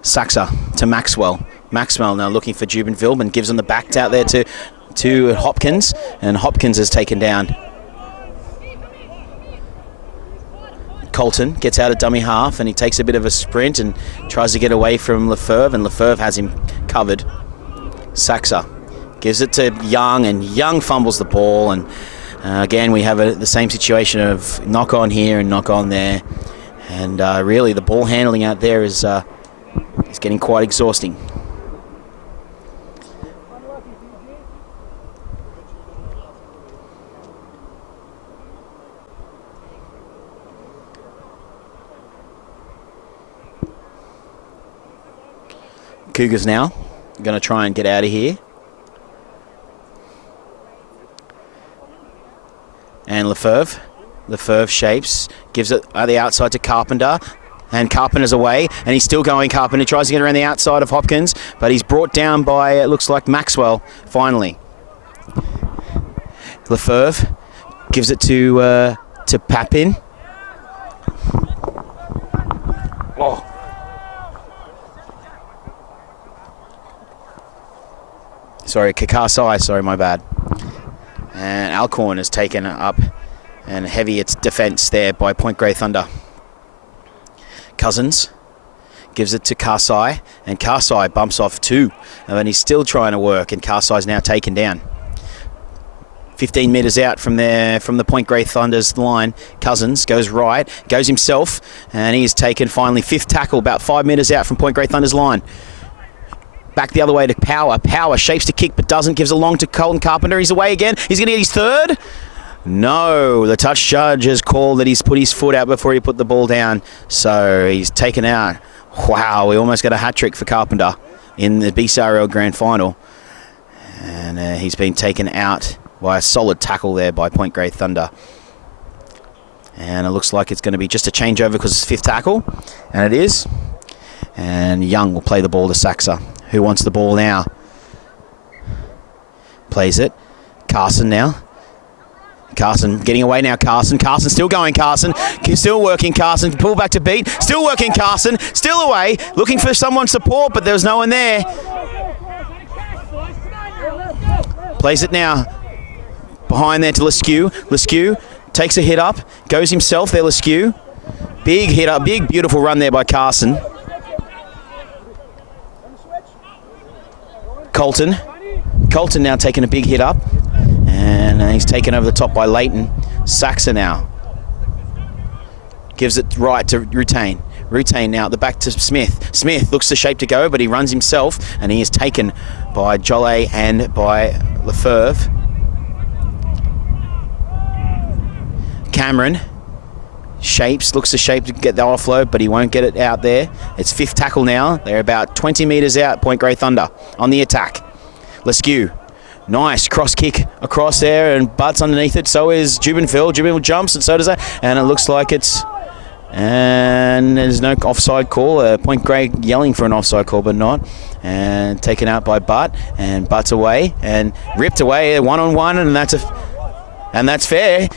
Saxa to Maxwell. Maxwell now looking for Jubenville and gives on the back out there to Hopkins, and Hopkins is taken down. Colton gets out of dummy half and he takes a bit of a sprint and tries to get away from Lefebvre, and Lefebvre has him covered. Saxa gives it to Young and Young fumbles the ball, and again we have the same situation of knock on here and knock on there, and really the ball handling out there is getting quite exhausting. Cougars now going to try and get out of here. And Lefebvre shapes, gives it the outside to Carpenter. And Carpenter's away, and he's still going. Carpenter tries to get around the outside of Hopkins, but he's brought down by, it looks like, Maxwell, finally. Lefebvre gives it to Papin. Oh. Sorry, Kakasai, sorry, my bad. And Alcorn is taken up, and heavy its defence there by Point Grey Thunder. Cousins gives it to Karsai, and Karsai bumps off two, and he's still trying to work, and Karsai's now taken down. 15 metres out from the Point Grey Thunder's line. Cousins goes right, goes himself, and he is taken finally. Fifth tackle, about 5 metres out from Point Grey Thunder's line. Back the other way to Power. Power shapes to kick but doesn't. Gives a long to Colton Carpenter. He's away again. He's going to get his third. No, the touch judge has called that he's put his foot out before he put the ball down. So he's taken out. Wow, we almost got a hat-trick for Carpenter in the BCRL Grand Final. And he's been taken out by a solid tackle there by Point Grey Thunder. And it looks like it's going to be just a changeover because it's fifth tackle. And it is. And Young will play the ball to Saxa. Who wants the ball now? Plays it. Carson now. Carson getting away now. Carson still going. Carson still working. Carson pull back to beat. Still working. Carson still away. Looking for someone's support, but there's no one there. Plays it now. Behind there to Leskew. Leskew takes a hit up. Goes himself there, Leskew. Big hit up. Big, beautiful run there by Carson. Colton now taking a big hit up. And he's taken over the top by Leighton. Saxa now. Gives it right to Rutain. Rutain now at the back to Smith. Smith looks the shape to go, but he runs himself, and he is taken by Jolle and by Lefebvre. Cameron shapes, looks the shape to get the offload, but he won't get it out there. It's fifth tackle now. They're about 20 metres out, Point Grey Thunder on the attack. Leskew. Nice cross kick across there, and butts underneath it. So is Jubenville. Jubenville jumps, and so does that. And it looks like it's... And there's no offside call. Point Grey yelling for an offside call, but not. And taken out by Butt, and Butt's away and ripped away one-on-one, and that's fair.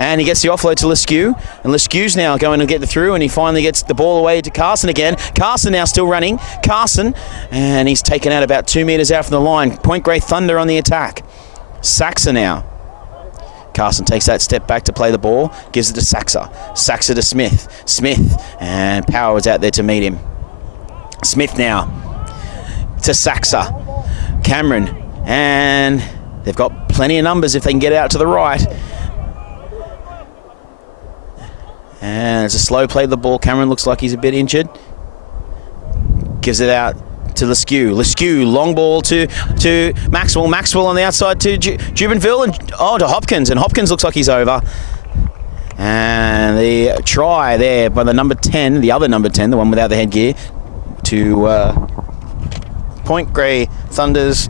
And he gets the offload to Leskew, and Leskew's now going to get the through, and he finally gets the ball away to Carson again. Carson now still running. Carson, and he's taken out about 2 metres out from the line. Point Grey Thunder on the attack. Saxa now. Carson takes that step back to play the ball, gives it to Saxa. Saxa to Smith. Smith, and Power was out there to meet him. Smith now to Saxa. Cameron, and they've got plenty of numbers if they can get out to the right. And it's a slow play of the ball. Cameron looks like he's a bit injured. Gives it out to Leskew. Leskew, long ball to Maxwell. Maxwell on the outside to Jubenville, and to Hopkins. And Hopkins looks like he's over. And the try there by the number 10, the other number 10, the one without the headgear, to Point Grey Thunder's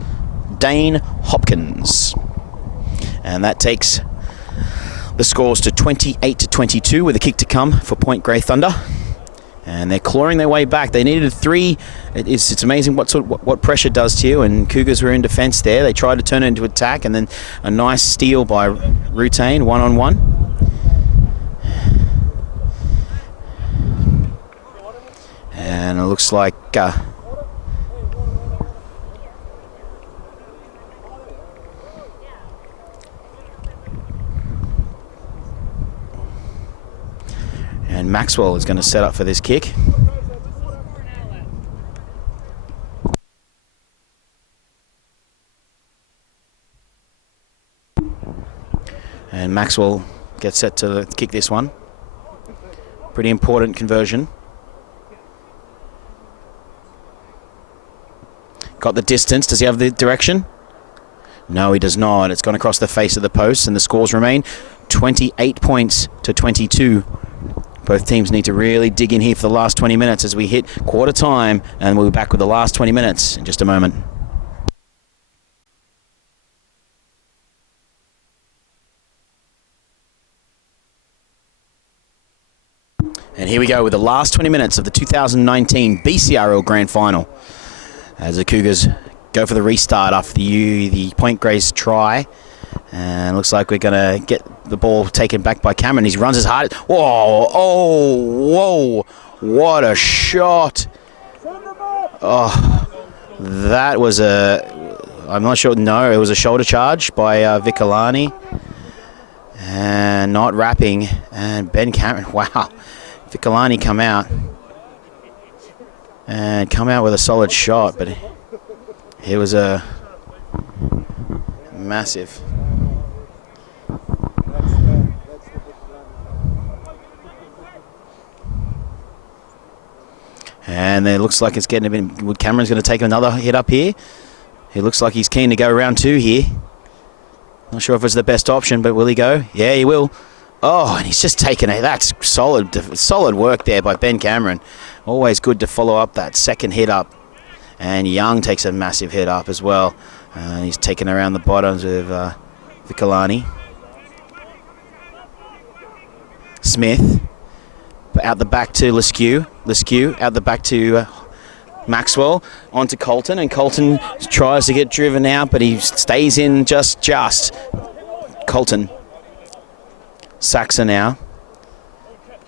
Dane Hopkins. And that takes the scores to 28-22 with a kick to come for Point Grey Thunder. And they're clawing their way back. They needed 3. It's amazing what pressure does to you. And Cougars were in defence there. They tried to turn it into attack, and then a nice steal by Rutain, one-on-one. And it looks like and Maxwell is going to set up for this kick. And Maxwell gets set to kick this one. Pretty important conversion. Got the distance. Does he have the direction? No, he does not. It's gone across the face of the post, and the scores remain 28 points to 22. Both teams need to really dig in here for the last 20 minutes as we hit quarter time, and we'll be back with the last 20 minutes in just a moment. And here we go with the last 20 minutes of the 2019 BCRL Grand Final, as the Cougars go for the restart after the Point Greys try. And looks like we're going to get the ball taken back by Cameron. He runs as hard. Whoa, what a shot. Oh, that was I'm not sure. No, it was a shoulder charge by Vicolani. And not wrapping. And Ben Cameron, wow. Vicolani come out with a solid shot, but it was a massive. And it looks like it's getting a bit... Cameron's going to take another hit up here. He looks like he's keen to go round 2 here. Not sure if it's the best option, but will he go? Yeah, he will. Oh, and he's just taken it. That's solid work there by Ben Cameron. Always good to follow up that second hit up. And Young takes a massive hit up as well. And he's taken around the bottoms of Vikalani. Smith out the back to Leskew. Leskew out the back to Maxwell. On to Colton, and Colton tries to get driven out, but he stays in just. Colton. Saxon now.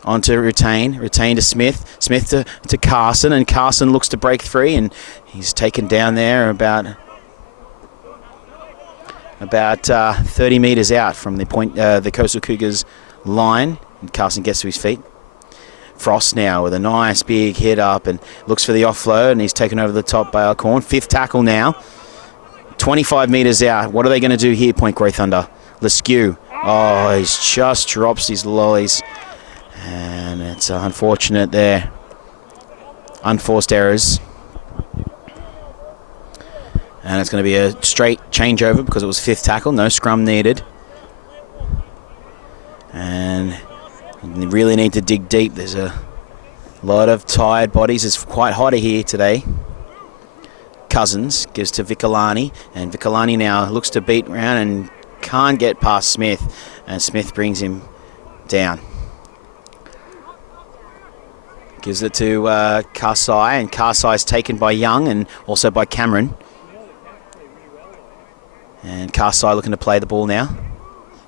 On to Retain to Smith. Smith to Carson, and Carson looks to break free, and he's taken down there about 30 metres out from the Coastal Cougars line. And Carson gets to his feet. Frost now with a nice big hit up and looks for the offload, and he's taken over the top by Alcorn. 5th tackle now. 25 metres out. What are they going to do here, Point Grey Thunder? Leskew. Oh, he just drops his lollies. And it's unfortunate there. Unforced errors. And it's going to be a straight changeover because it was 5th tackle. No scrum needed. And you really need to dig deep. There's a lot of tired bodies. It's quite hot here today. Cousins gives to Vikalani, and Vikalani now looks to beat around and can't get past Smith, and Smith brings him down. Gives it to Karsai, and Karsai's taken by Young and also by Cameron. And Karsai looking to play the ball now.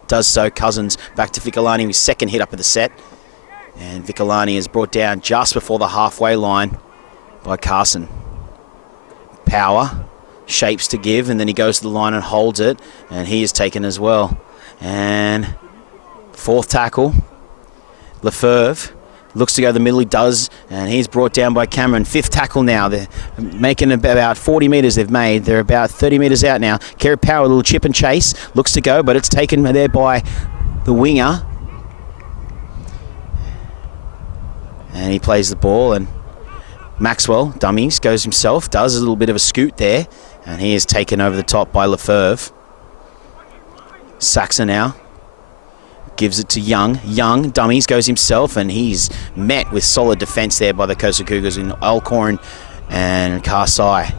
Does so. Cousins back to Vikalani with 2nd hit up of the set. And Vikalani is brought down just before the halfway line by Carson. Power. Shapes to give, and then he goes to the line and holds it. And he is taken as well. And 4th tackle. Lefebvre looks to go the middle. He does, and he's brought down by Cameron. 5th tackle now. They're making about 40 metres they've made. They're about 30 metres out now. Kerry Power, a little chip and chase. Looks to go, but it's taken there by the winger. And he plays the ball, and Maxwell, dummies, goes himself. Does a little bit of a scoot there, and he is taken over the top by Lefebvre. Saxon now. Gives it to Young. Young, dummies, goes himself, and he's met with solid defence there by the Coastal Cougars in Alcorn and Karsai.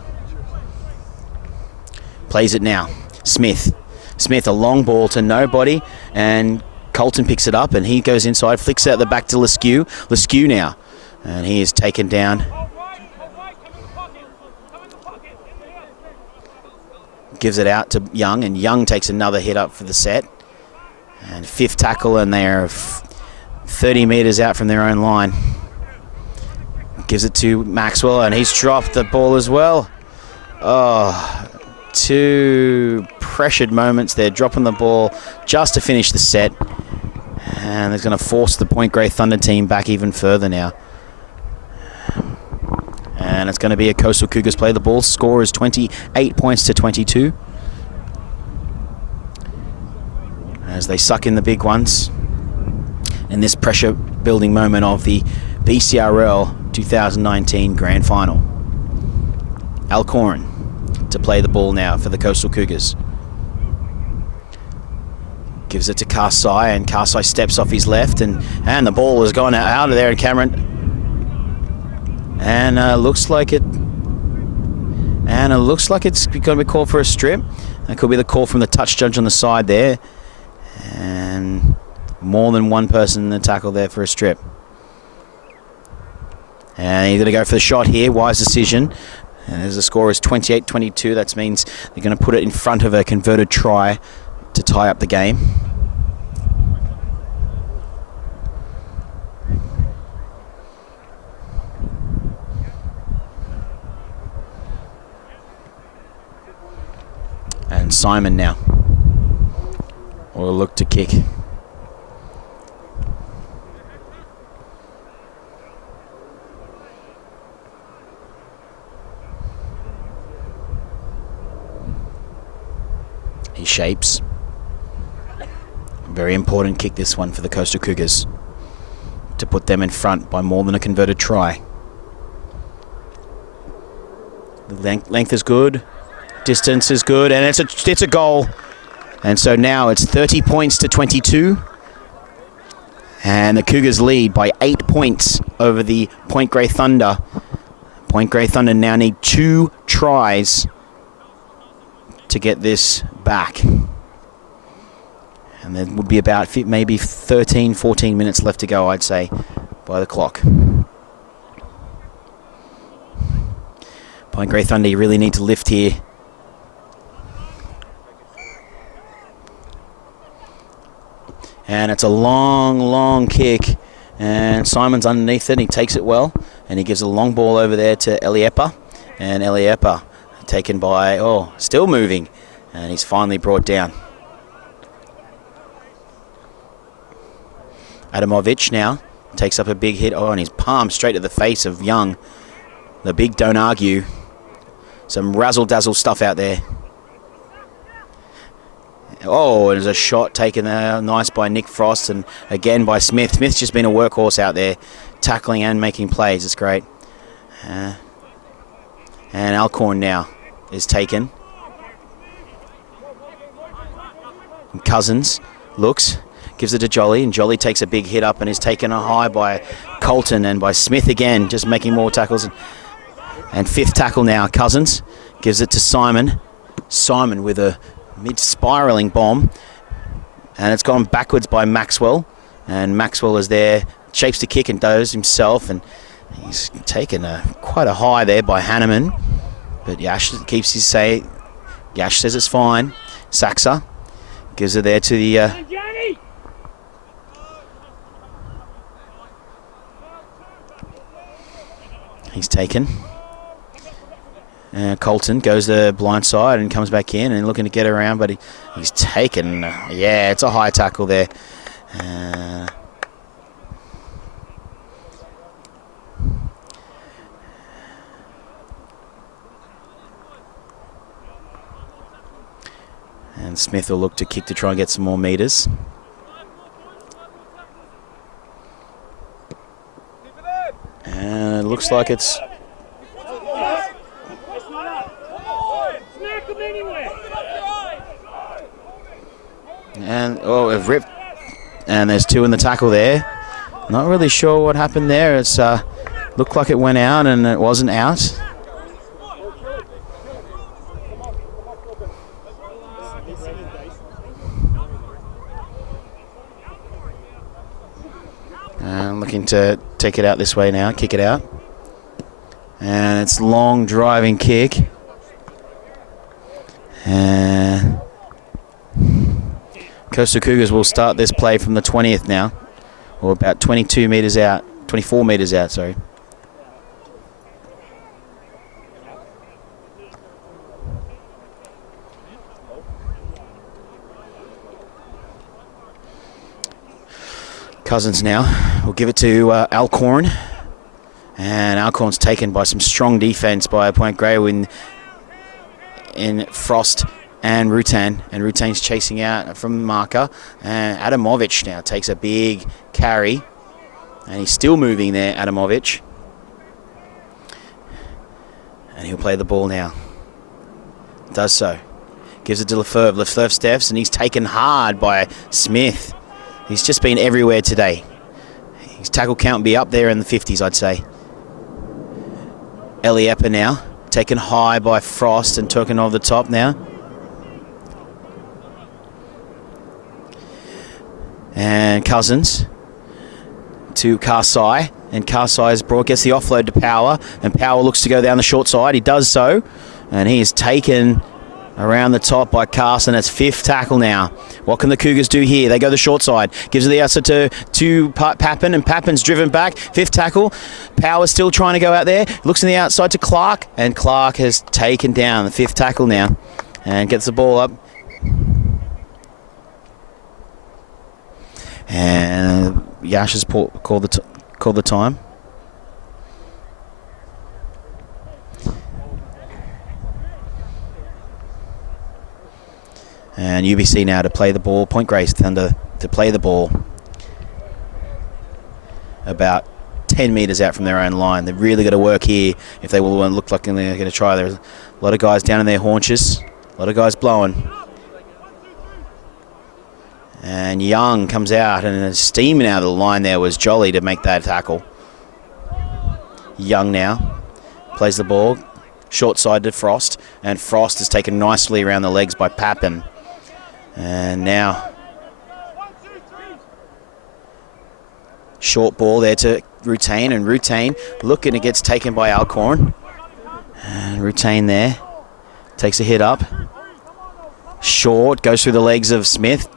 Plays it now. Smith, a long ball to nobody, and Colton picks it up, and he goes inside, flicks it out the back to Leskew. Leskew now, and he is taken down. Gives it out to Young, and Young takes another hit up for the set. And 5th tackle, and they're 30 metres out from their own line. Gives it to Maxwell, and he's dropped the ball as well. Oh, 2 pressured moments there, dropping the ball just to finish the set. And it's going to force the Point Grey Thunder team back even further now. And it's going to be a Coastal Cougars play. The ball score is 28 points to 22. As they suck in the big ones in this pressure building moment of the BCRL 2019 Grand Final. Alcorn to play the ball now for the Coastal Cougars. Gives it to Karsai, and Karsai steps off his left, and the ball has gone out of there, and Cameron. And looks like it's going to be called for a strip. That could be the call from the touch judge on the side there. And more than one person in the tackle there for a strip. And he's going to go for the shot here. Wise decision. And as the score is 28-22, that means they're going to put it in front of a converted try to tie up the game. And Simon now will look to kick. He shapes. Very important kick, this one, for the Coastal Cougars to put them in front by more than a converted try. The length is good. Distance is good, and it's a goal. And so now it's 30 points to 22. And the Cougars lead by 8 points over the Point Grey Thunder. Point Grey Thunder now need 2 tries to get this back. And there would be about maybe 13, 14 minutes left to go, I'd say, by the clock. Point Grey Thunder, you really need to lift here. And it's a long, long kick. And Simon's underneath it. He takes it well. And he gives a long ball over there to Eliepa. And Eliepa taken by, still moving. And he's finally brought down. Adamovic now takes up a big hit. And he's palmed straight to the face of Young. The big don't argue. Some razzle-dazzle stuff out there. There's a shot taken there, nice by Nick Frost, and again by Smith. Smith's just been a workhorse out there, tackling and making plays. It's great. And Alcorn now is taken. And Cousins looks, gives it to Jolly, and Jolly takes a big hit up and is taken a high by Colton and by Smith again, just making more tackles. And fifth tackle now, Cousins gives it to Simon. Simon with a mid-spiralling bomb, and it's gone backwards by Maxwell, and Maxwell is there, shapes the kick and does himself, and he's taken quite a high there by Hanneman, but Yash keeps his say. Yash says it's fine. Saxa gives it there to the he's taken. Colton goes the blind side and comes back in and looking to get around, but he's taken. It's a high tackle there. And Smith will look to kick to try and get some more meters. And it looks like it's... And it ripped, and there's 2 in the tackle there. Not really sure what happened there. It's looked like it went out, and it wasn't out. And looking to take it out this way now, kick it out. And it's long driving kick. And Coastal Cougars will start this play from the 20th now, or about 22 metres out, 24 metres out, sorry. Cousins now will give it to Alcorn, and Alcorn's taken by some strong defence by Point Grey in Frost and Rutan, and Rutan's chasing out from the marker, and Adamovic now takes a big carry, and he's still moving there, Adamovic, and he'll play the ball now. Does so. Gives it to Lefebvre. Lefebvre steps, and he's taken hard by Smith. He's just been everywhere today. His tackle count will be up there in the 50s, I'd say. Eliepa now, taken high by Frost and taken over the top now. And Cousins to Karsai, and Karsai's brought, gets the offload to Power, and Power looks to go down the short side. He does so, and he is taken around the top by Carson. It's fifth tackle now. What can the Cougars do here? They go the short side. Gives it the outside to Pappen, and Pappen's driven back. Fifth tackle. Power's still trying to go out there. Looks in the outside to Clark, and Clark has taken down the fifth tackle now and gets the ball up. And Yash has called the time. And UBC now to play the ball. Point Grey Thunder to play the ball about 10 metres out from their own line. They've really got to work here if they will look like they're going to try. There's a lot of guys down in their haunches. A lot of guys blowing. And Young comes out, and steaming out of the line there was Jolly to make that tackle. Young now plays the ball, short side to Frost, and Frost is taken nicely around the legs by Pappen. And now short ball there to Rutain, and Rutain looking, it gets taken by Alcorn. And Rutain there takes a hit up. Short, goes through the legs of Smith,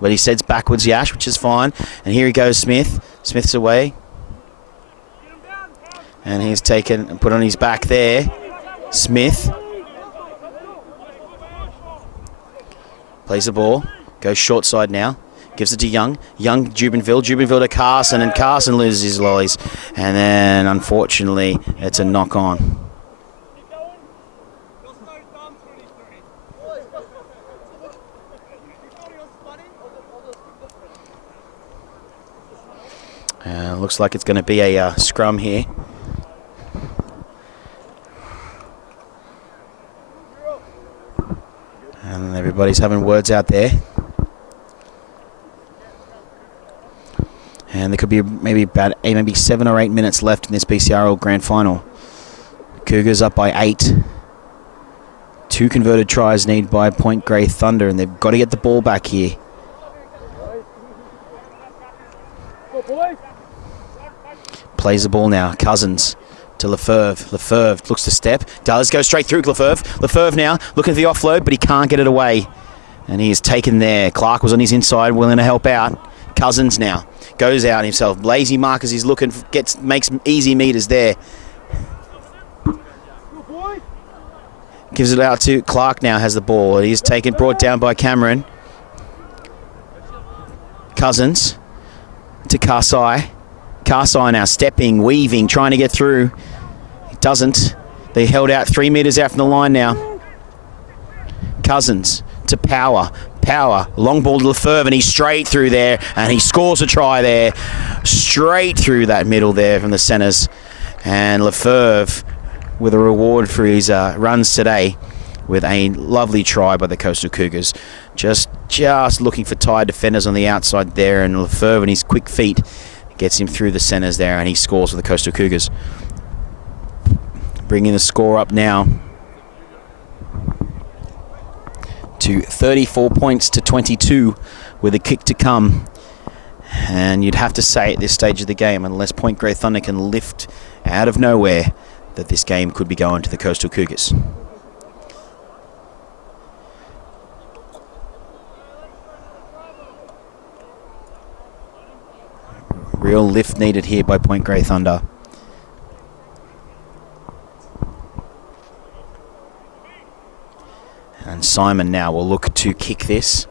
but he sets backwards Yash, which is fine. And here he goes, Smith. Smith's away. And he's taken and put on his back there. Smith plays the ball, goes short side now, gives it to Young. Young, Jubenville to Carson, and Carson loses his lollies. And then, unfortunately, it's a knock on. Looks like it's going to be a scrum here. And everybody's having words out there. And there could be maybe 7 or 8 minutes left in this BCRL Grand Final. Cougars up by 8. 2 converted tries needed by Point Grey Thunder, and they've got to get the ball back here. Plays the ball now. Cousins to Lefebvre. Lefebvre looks to step. Does go straight through Lefebvre. Lefebvre now looking for the offload, but he can't get it away. And he is taken there. Clark was on his inside, willing to help out. Cousins now goes out himself. Lazy mark as he's looking, makes easy meters there. Gives it out to Clark now, has the ball. He's taken, brought down by Cameron. Cousins to Karsai. Karsai now stepping, weaving, trying to get through. He doesn't. They held out 3 meters out from the line now. Cousins to Power. Power, long ball to Lefebvre, and he's straight through there, and he scores a try there. Straight through that middle there from the centres. And Lefebvre with a reward for his runs today with a lovely try by the Coastal Cougars. Just looking for tired defenders on the outside there, and Lefebvre and his quick feet gets him through the centres there, and he scores for the Coastal Cougars. Bringing the score up now to 34 points to 22 with a kick to come. And you'd have to say at this stage of the game, unless Point Grey Thunder can lift out of nowhere, that this game could be going to the Coastal Cougars. Real lift needed here by Point Grey Thunder. And Simon now will look to kick this.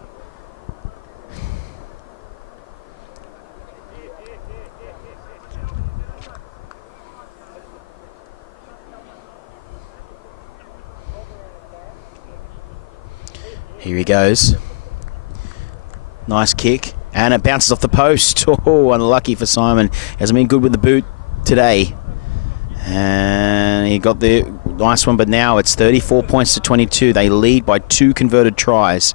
Here he goes. Nice kick. And it bounces off the post. Oh, unlucky for Simon. Hasn't been good with the boot today. And he got the nice one, but now it's 34 points to 22. They lead by 2 converted tries.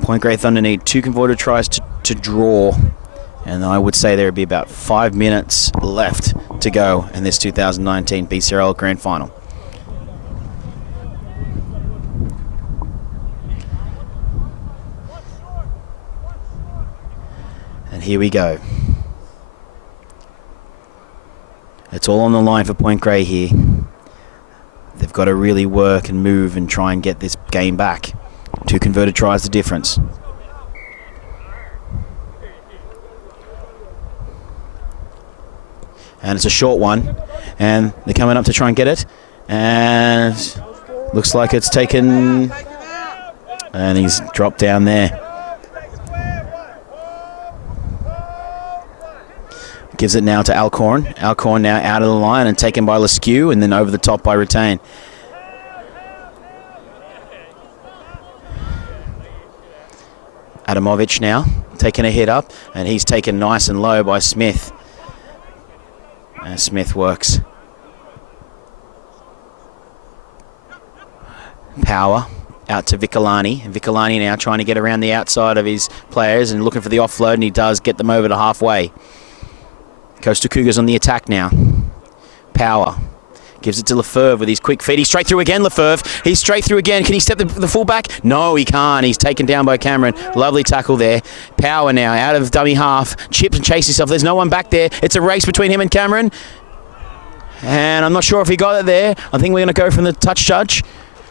Point Grey Thunder need 2 converted tries to draw. And I would say there would be about 5 minutes left to go in this 2019 BCRL Grand Final. And here we go. It's all on the line for Point Grey here. They've got to really work and move and try and get this game back. 2 converted tries the difference. And it's a short one. And they're coming up to try and get it. And looks like it's taken. And he's dropped down there. Gives it now to Alcorn. Alcorn now out of the line and taken by Leskew, and then over the top by Retain. Adamovich now taking a hit up, and he's taken nice and low by Smith. And Smith works. Power. out to Vicolani. And Vicolani now trying to get around the outside of his players and looking for the offload, and he does get them over to halfway. Coastal Cougars on the attack now. Power. Gives it to Lefebvre with his quick feet. He's straight through again, Lefebvre. He's straight through again. Can he step the fullback? No, he can't. He's taken down by Cameron. Lovely tackle there. Power now out of dummy half. Chips and chase himself. There's no one back there. It's a race between him and Cameron. And I'm not sure if he got it there. I think we're going to go from the touch judge.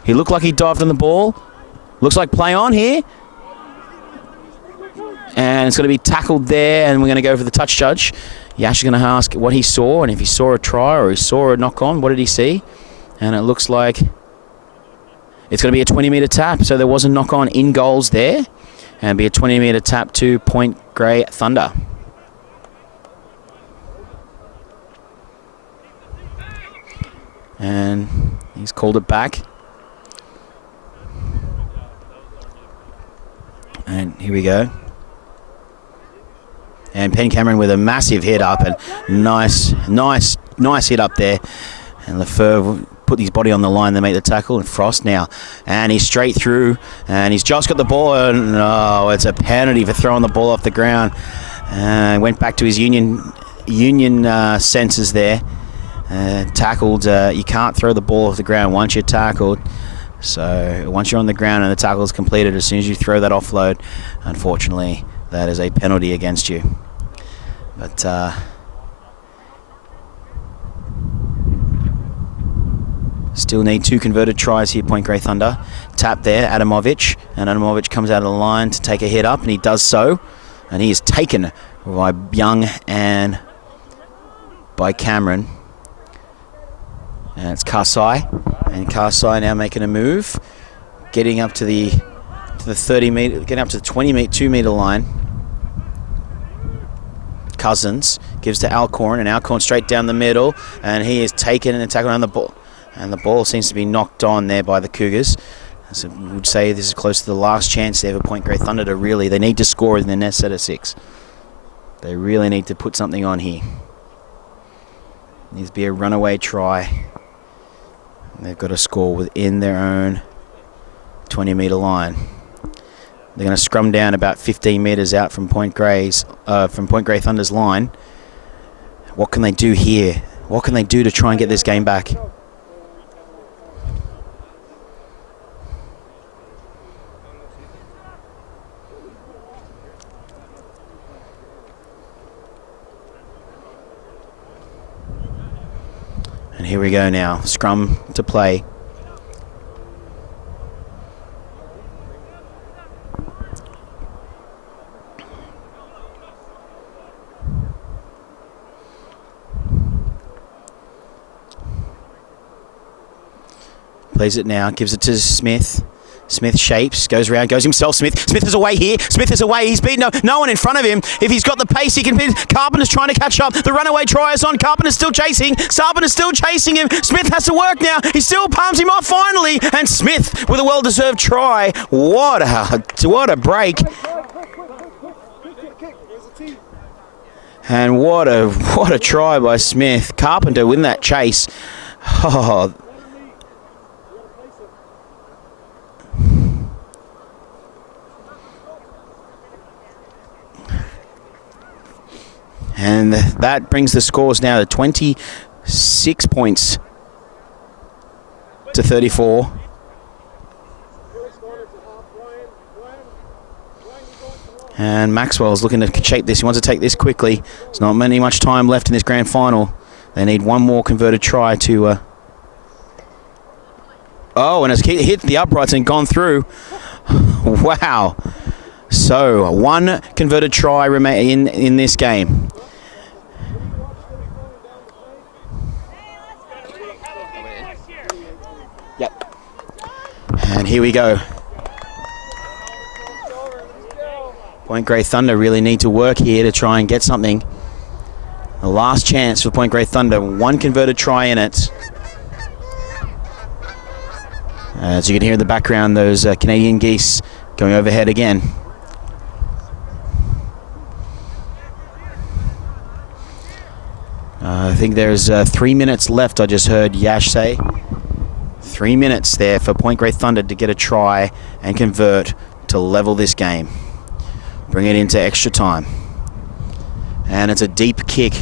He looked like he dived on the ball. Looks like play on here. And it's going to be tackled there, and we're going to go for the touch judge. Yash is going to ask what he saw, and if he saw a try or he saw a knock-on, what did he see? And it looks like it's going to be a 20-metre tap, so there was a knock-on in goals there, and be a 20-metre tap to Point Grey Thunder. And he's called it back. And here we go. And Penn Cameron with a massive hit up, and nice hit up there. And Lefebvre put his body on the line to make the tackle, and Frost now. And he's straight through, and he's just got the ball, and oh, it's a penalty for throwing the ball off the ground. Went back to his union senses there. Tackled, you can't throw the ball off the ground once you're tackled. So once you're on the ground and the tackle is completed, as soon as you throw that offload, unfortunately, that is a penalty against you. But still need 2 converted tries here, Point Grey Thunder. Tap there, Adamovic, and Adamovic comes out of the line to take a hit up, and he does so. And he is taken by Young and by Cameron. And it's Karsai, and Karsai now making a move, getting up to the 30 metre, getting up to the 22 metre line. Cousins gives to Alcorn, and Alcorn straight down the middle, and he is taken and tackled on the ball, and the ball seems to be knocked on there by the Cougars. So we would say this is close to the last chance there for Point Grey Thunder to really, they need to score in the next set of 6. They really need to put something on here. Needs to be a runaway try. They've got to score within their own 20 metre line. They're going to scrum down about 15 metres out from Point Grey Thunder's line. What can they do here? What can they do to try and get this game back? And here we go now. Scrum to play. Plays it now, gives it to Smith. Smith shapes, goes around, goes himself. Smith is away here. Smith is away. He's beaten no one in front of him. If he's got the pace, he can beat. Carpenter's trying to catch up. The runaway try is on. Carpenter's still chasing. Carpenter's still chasing him. Smith has to work now. He still palms him off finally. And Smith with a well-deserved try. What a break. And what a try by Smith. Carpenter win that chase. Oh. And that brings the scores now to 26 points to 34. And Maxwell's looking to shape this. He wants to take this quickly. There's not much time left in this grand final. They need one more converted try to... Oh, and it's hit the uprights and gone through. Wow. So, one converted try remain in this game. Yep. And here we go. Point Grey Thunder really need to work here to try and get something. The last chance for Point Grey Thunder. One converted try in it. As you can hear in the background, those Canadian geese going overhead again. I think there's 3 minutes left, I just heard Yash say. 3 minutes there for Point Grey Thunder to get a try and convert to level this game. Bring it into extra time. And it's a deep kick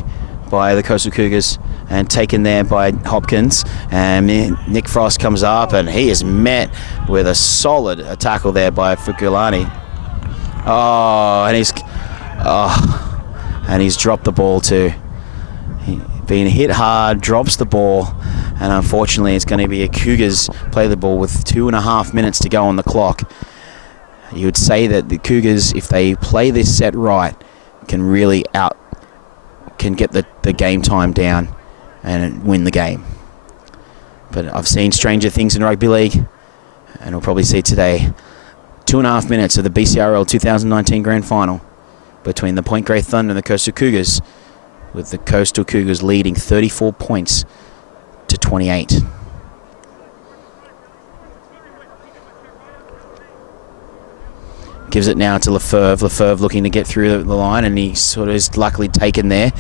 by the Coastal Cougars and taken there by Hopkins. And Nick Frost comes up and he is met with a solid tackle there by Fukulani. And he's dropped the ball too. Being hit hard, drops the ball, and unfortunately it's going to be a Cougars play the ball with 2.5 minutes to go on the clock. You would say that the Cougars, if they play this set right, can get the game time down and win the game. But I've seen stranger things in rugby league, and we'll probably see today. 2.5 minutes of the BCRL 2019 Grand Final between the Point Grey Thunder and the Coastal Cougars, with the Coastal Cougars leading 34 points to 28. Gives it now to Lefebvre. Lefebvre looking to get through the line, and he sort of is luckily taken there.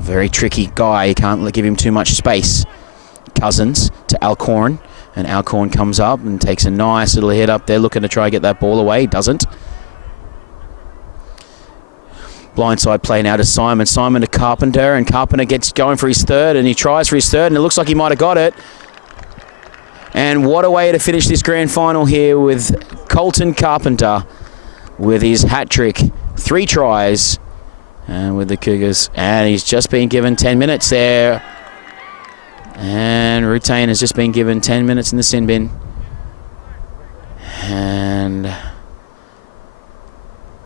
Very tricky guy. You can't give him too much space. Cousins to Alcorn, and Alcorn comes up and takes a nice little hit up there, looking to try and get that ball away. Doesn't. Blindside play now to Simon. Simon to Carpenter, and Carpenter gets going for his third, and he tries for his third, and it looks like he might have got it. And what a way to finish this grand final here with Colton Carpenter with his hat trick. 3 tries and with the Cougars, and he's just been given 10 minutes there. And Rutain has just been given 10 minutes in the sin bin. And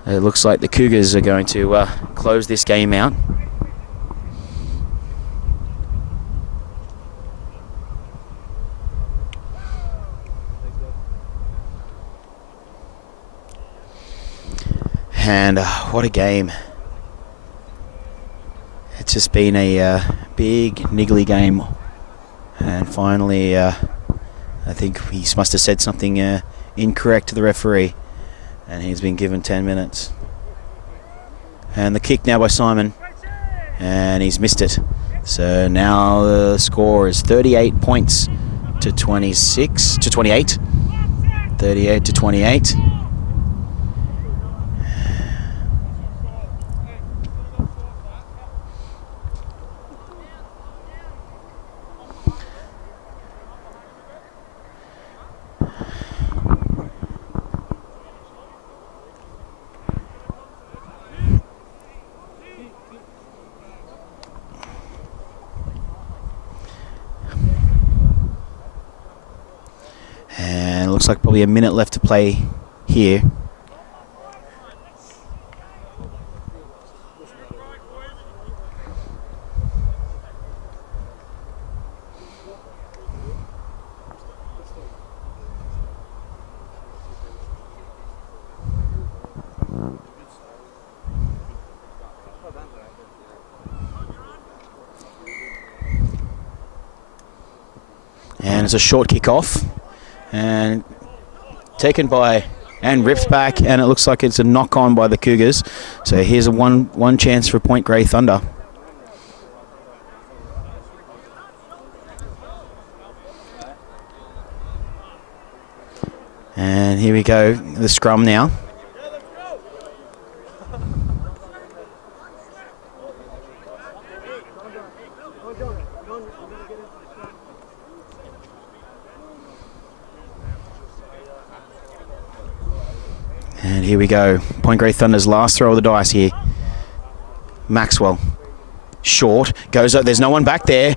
it looks like the Cougars are going to close this game out. And what a game. It's just been a big, niggly game. And finally, I think he must have said something incorrect to the referee. And he's been given 10 minutes. And the kick now by Simon. And he's missed it. So now the score is 38 points to 28. 38 to 28. And it looks like probably a minute left to play here. And it's a short kick-off. And taken by and ripped back, and it looks like it's a knock-on by the Cougars. So here's a one chance for Point Grey Thunder. And here we go, the scrum now. And here we go. Point Grey Thunder's last throw of the dice here. Maxwell. Short. Goes up. There's no one back there.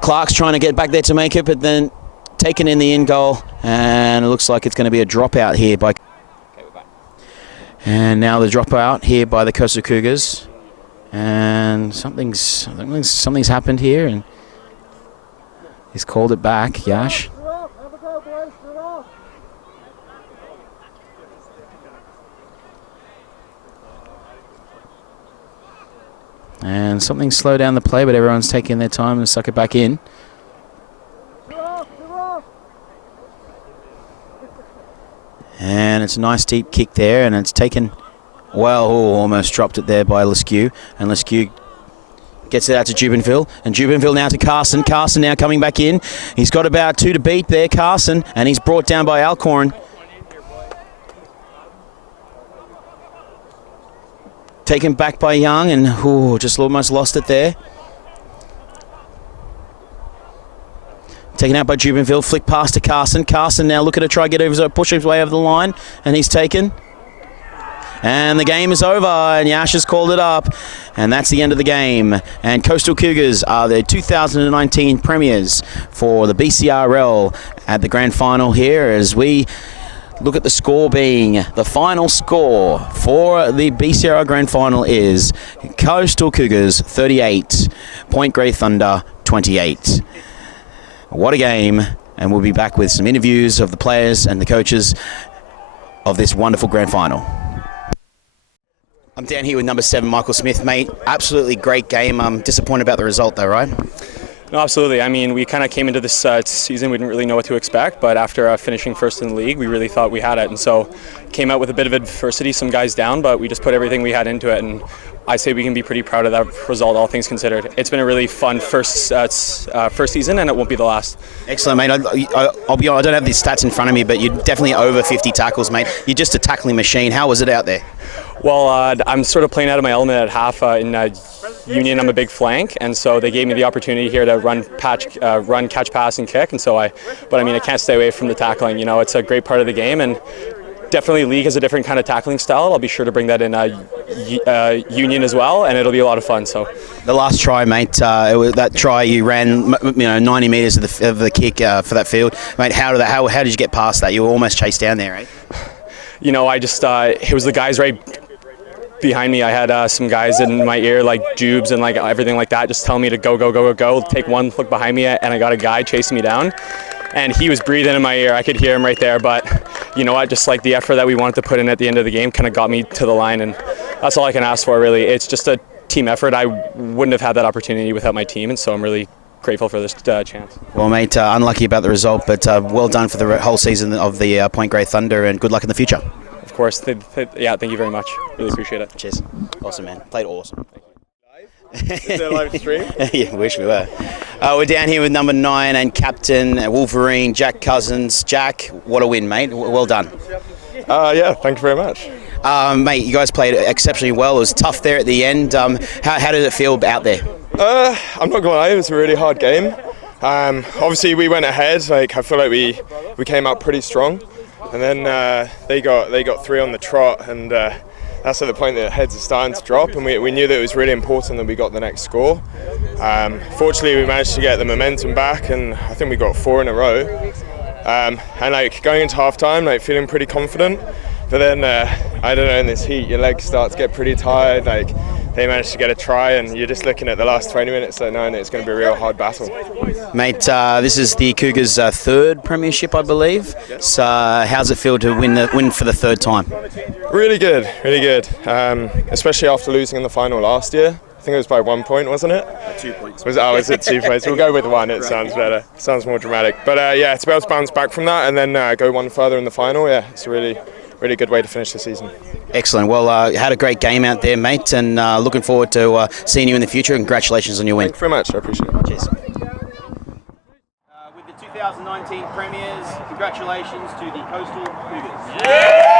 Clark's trying to get back there to make it, but then taken in the in goal. And it looks like it's going to be a dropout here by... And now the dropout here by the Coastal Cougars. And something's happened here. And he's called it back, Yash. And something slowed down the play, but everyone's taking their time to suck it back in. And it's a nice deep kick there, and it's taken, well, almost dropped it there by Leskew. And Leskew Gets it out to Jubenville, and Jubenville now to Carson. Carson now coming back in. He's got about 2 to beat there, Carson, and he's brought down by Alcorn. Taken back by Young, and just almost lost it there. Taken out by Jubenville, flick past to Carson. Carson now looking to try get over, push his way over the line, and he's taken. And the game is over, and Yash has called it up, and that's the end of the game. And Coastal Cougars are the 2019 premiers for the BCRL at the grand final here, as we look at the score being the final score for the BCRL grand final is Coastal Cougars 38, Point Grey Thunder 28. What a game, and we'll be back with some interviews of the players and the coaches of this wonderful grand final. I'm down here with number 7, Michael Smith, mate. Absolutely great game. I'm disappointed about the result though, right? No, absolutely. I mean, we kind of came into this season, we didn't really know what to expect, but after finishing first in the league, we really thought we had it. And so came out with a bit of adversity, some guys down, but we just put everything we had into it. And I say we can be pretty proud of that result, all things considered. It's been a really fun first season, and it won't be the last. Excellent, mate. I'll be honest, I don't have these stats in front of me, but you're definitely over 50 tackles, mate. You're just a tackling machine. How was it out there? Well, I'm sort of playing out of my element at half in Union. I'm a big flank, and so they gave me the opportunity here to run, catch, pass, and kick. And so I can't stay away from the tackling. You know, it's a great part of the game, and definitely league has a different kind of tackling style. I'll be sure to bring that in Union as well, and it'll be a lot of fun. So the last try, mate, that try you ran 90 metres of the kick for that field, mate. How did you get past that? You were almost chased down there, right? You know, I just it was the guys right behind me. I had some guys in my ear, like Jubes and like everything like that, just telling me to go, take one look behind me, and I got a guy chasing me down, and he was breathing in my ear. I could hear him right there, but you know what, just like the effort that we wanted to put in at the end of the game kind of got me to the line, and that's all I can ask for, really. It's just a team effort. I wouldn't have had that opportunity without my team, and so I'm really grateful for this chance. Well, mate, unlucky about the result, but well done for the whole season of the Point Grey Thunder, and good luck in the future. Of course. Yeah, thank you very much. Really appreciate it. Cheers. Awesome, man. Played awesome. Is there a live stream? Yeah, wish we were. We're down here with number 9 and captain Wolverine, Jack Cousins. Jack, what a win, mate. Well done. Yeah, thank you very much. Mate, you guys played exceptionally well. It was tough there at the end. How did it feel out there? I'm not going to lie, it was a really hard game. Obviously, we went ahead. Like, I feel like we came out pretty strong. And then they got 3 on the trot, and that's at the point that the heads are starting to drop, and we knew that it was really important that we got the next score. Fortunately, we managed to get the momentum back, and I think we got 4 in a row. And like going into halftime, like feeling pretty confident. But then I don't know, in this heat, your legs start to get pretty tired. Like they managed to get a try, and you're just looking at the last 20 minutes, so knowing that it's going to be a real hard battle. Mate, this is the Cougars' 3rd Premiership, I believe. So how's it feel to win for the 3rd time? Really good, really good. Especially after losing in the final last year. I think it was by 1 point, wasn't it? 2 points. Was it 2 points? We'll go with 1. It sounds better. Sounds more dramatic. But yeah, to be able to bounce back from that and then go one further in the final, yeah, it's a really good way to finish the season. Excellent. Well, had a great game out there, mate, and looking forward to seeing you in the future. Congratulations on your win. Thank you very much. I appreciate it. Cheers. With the 2019 premiers, congratulations to the Coastal Cougars. Yeah!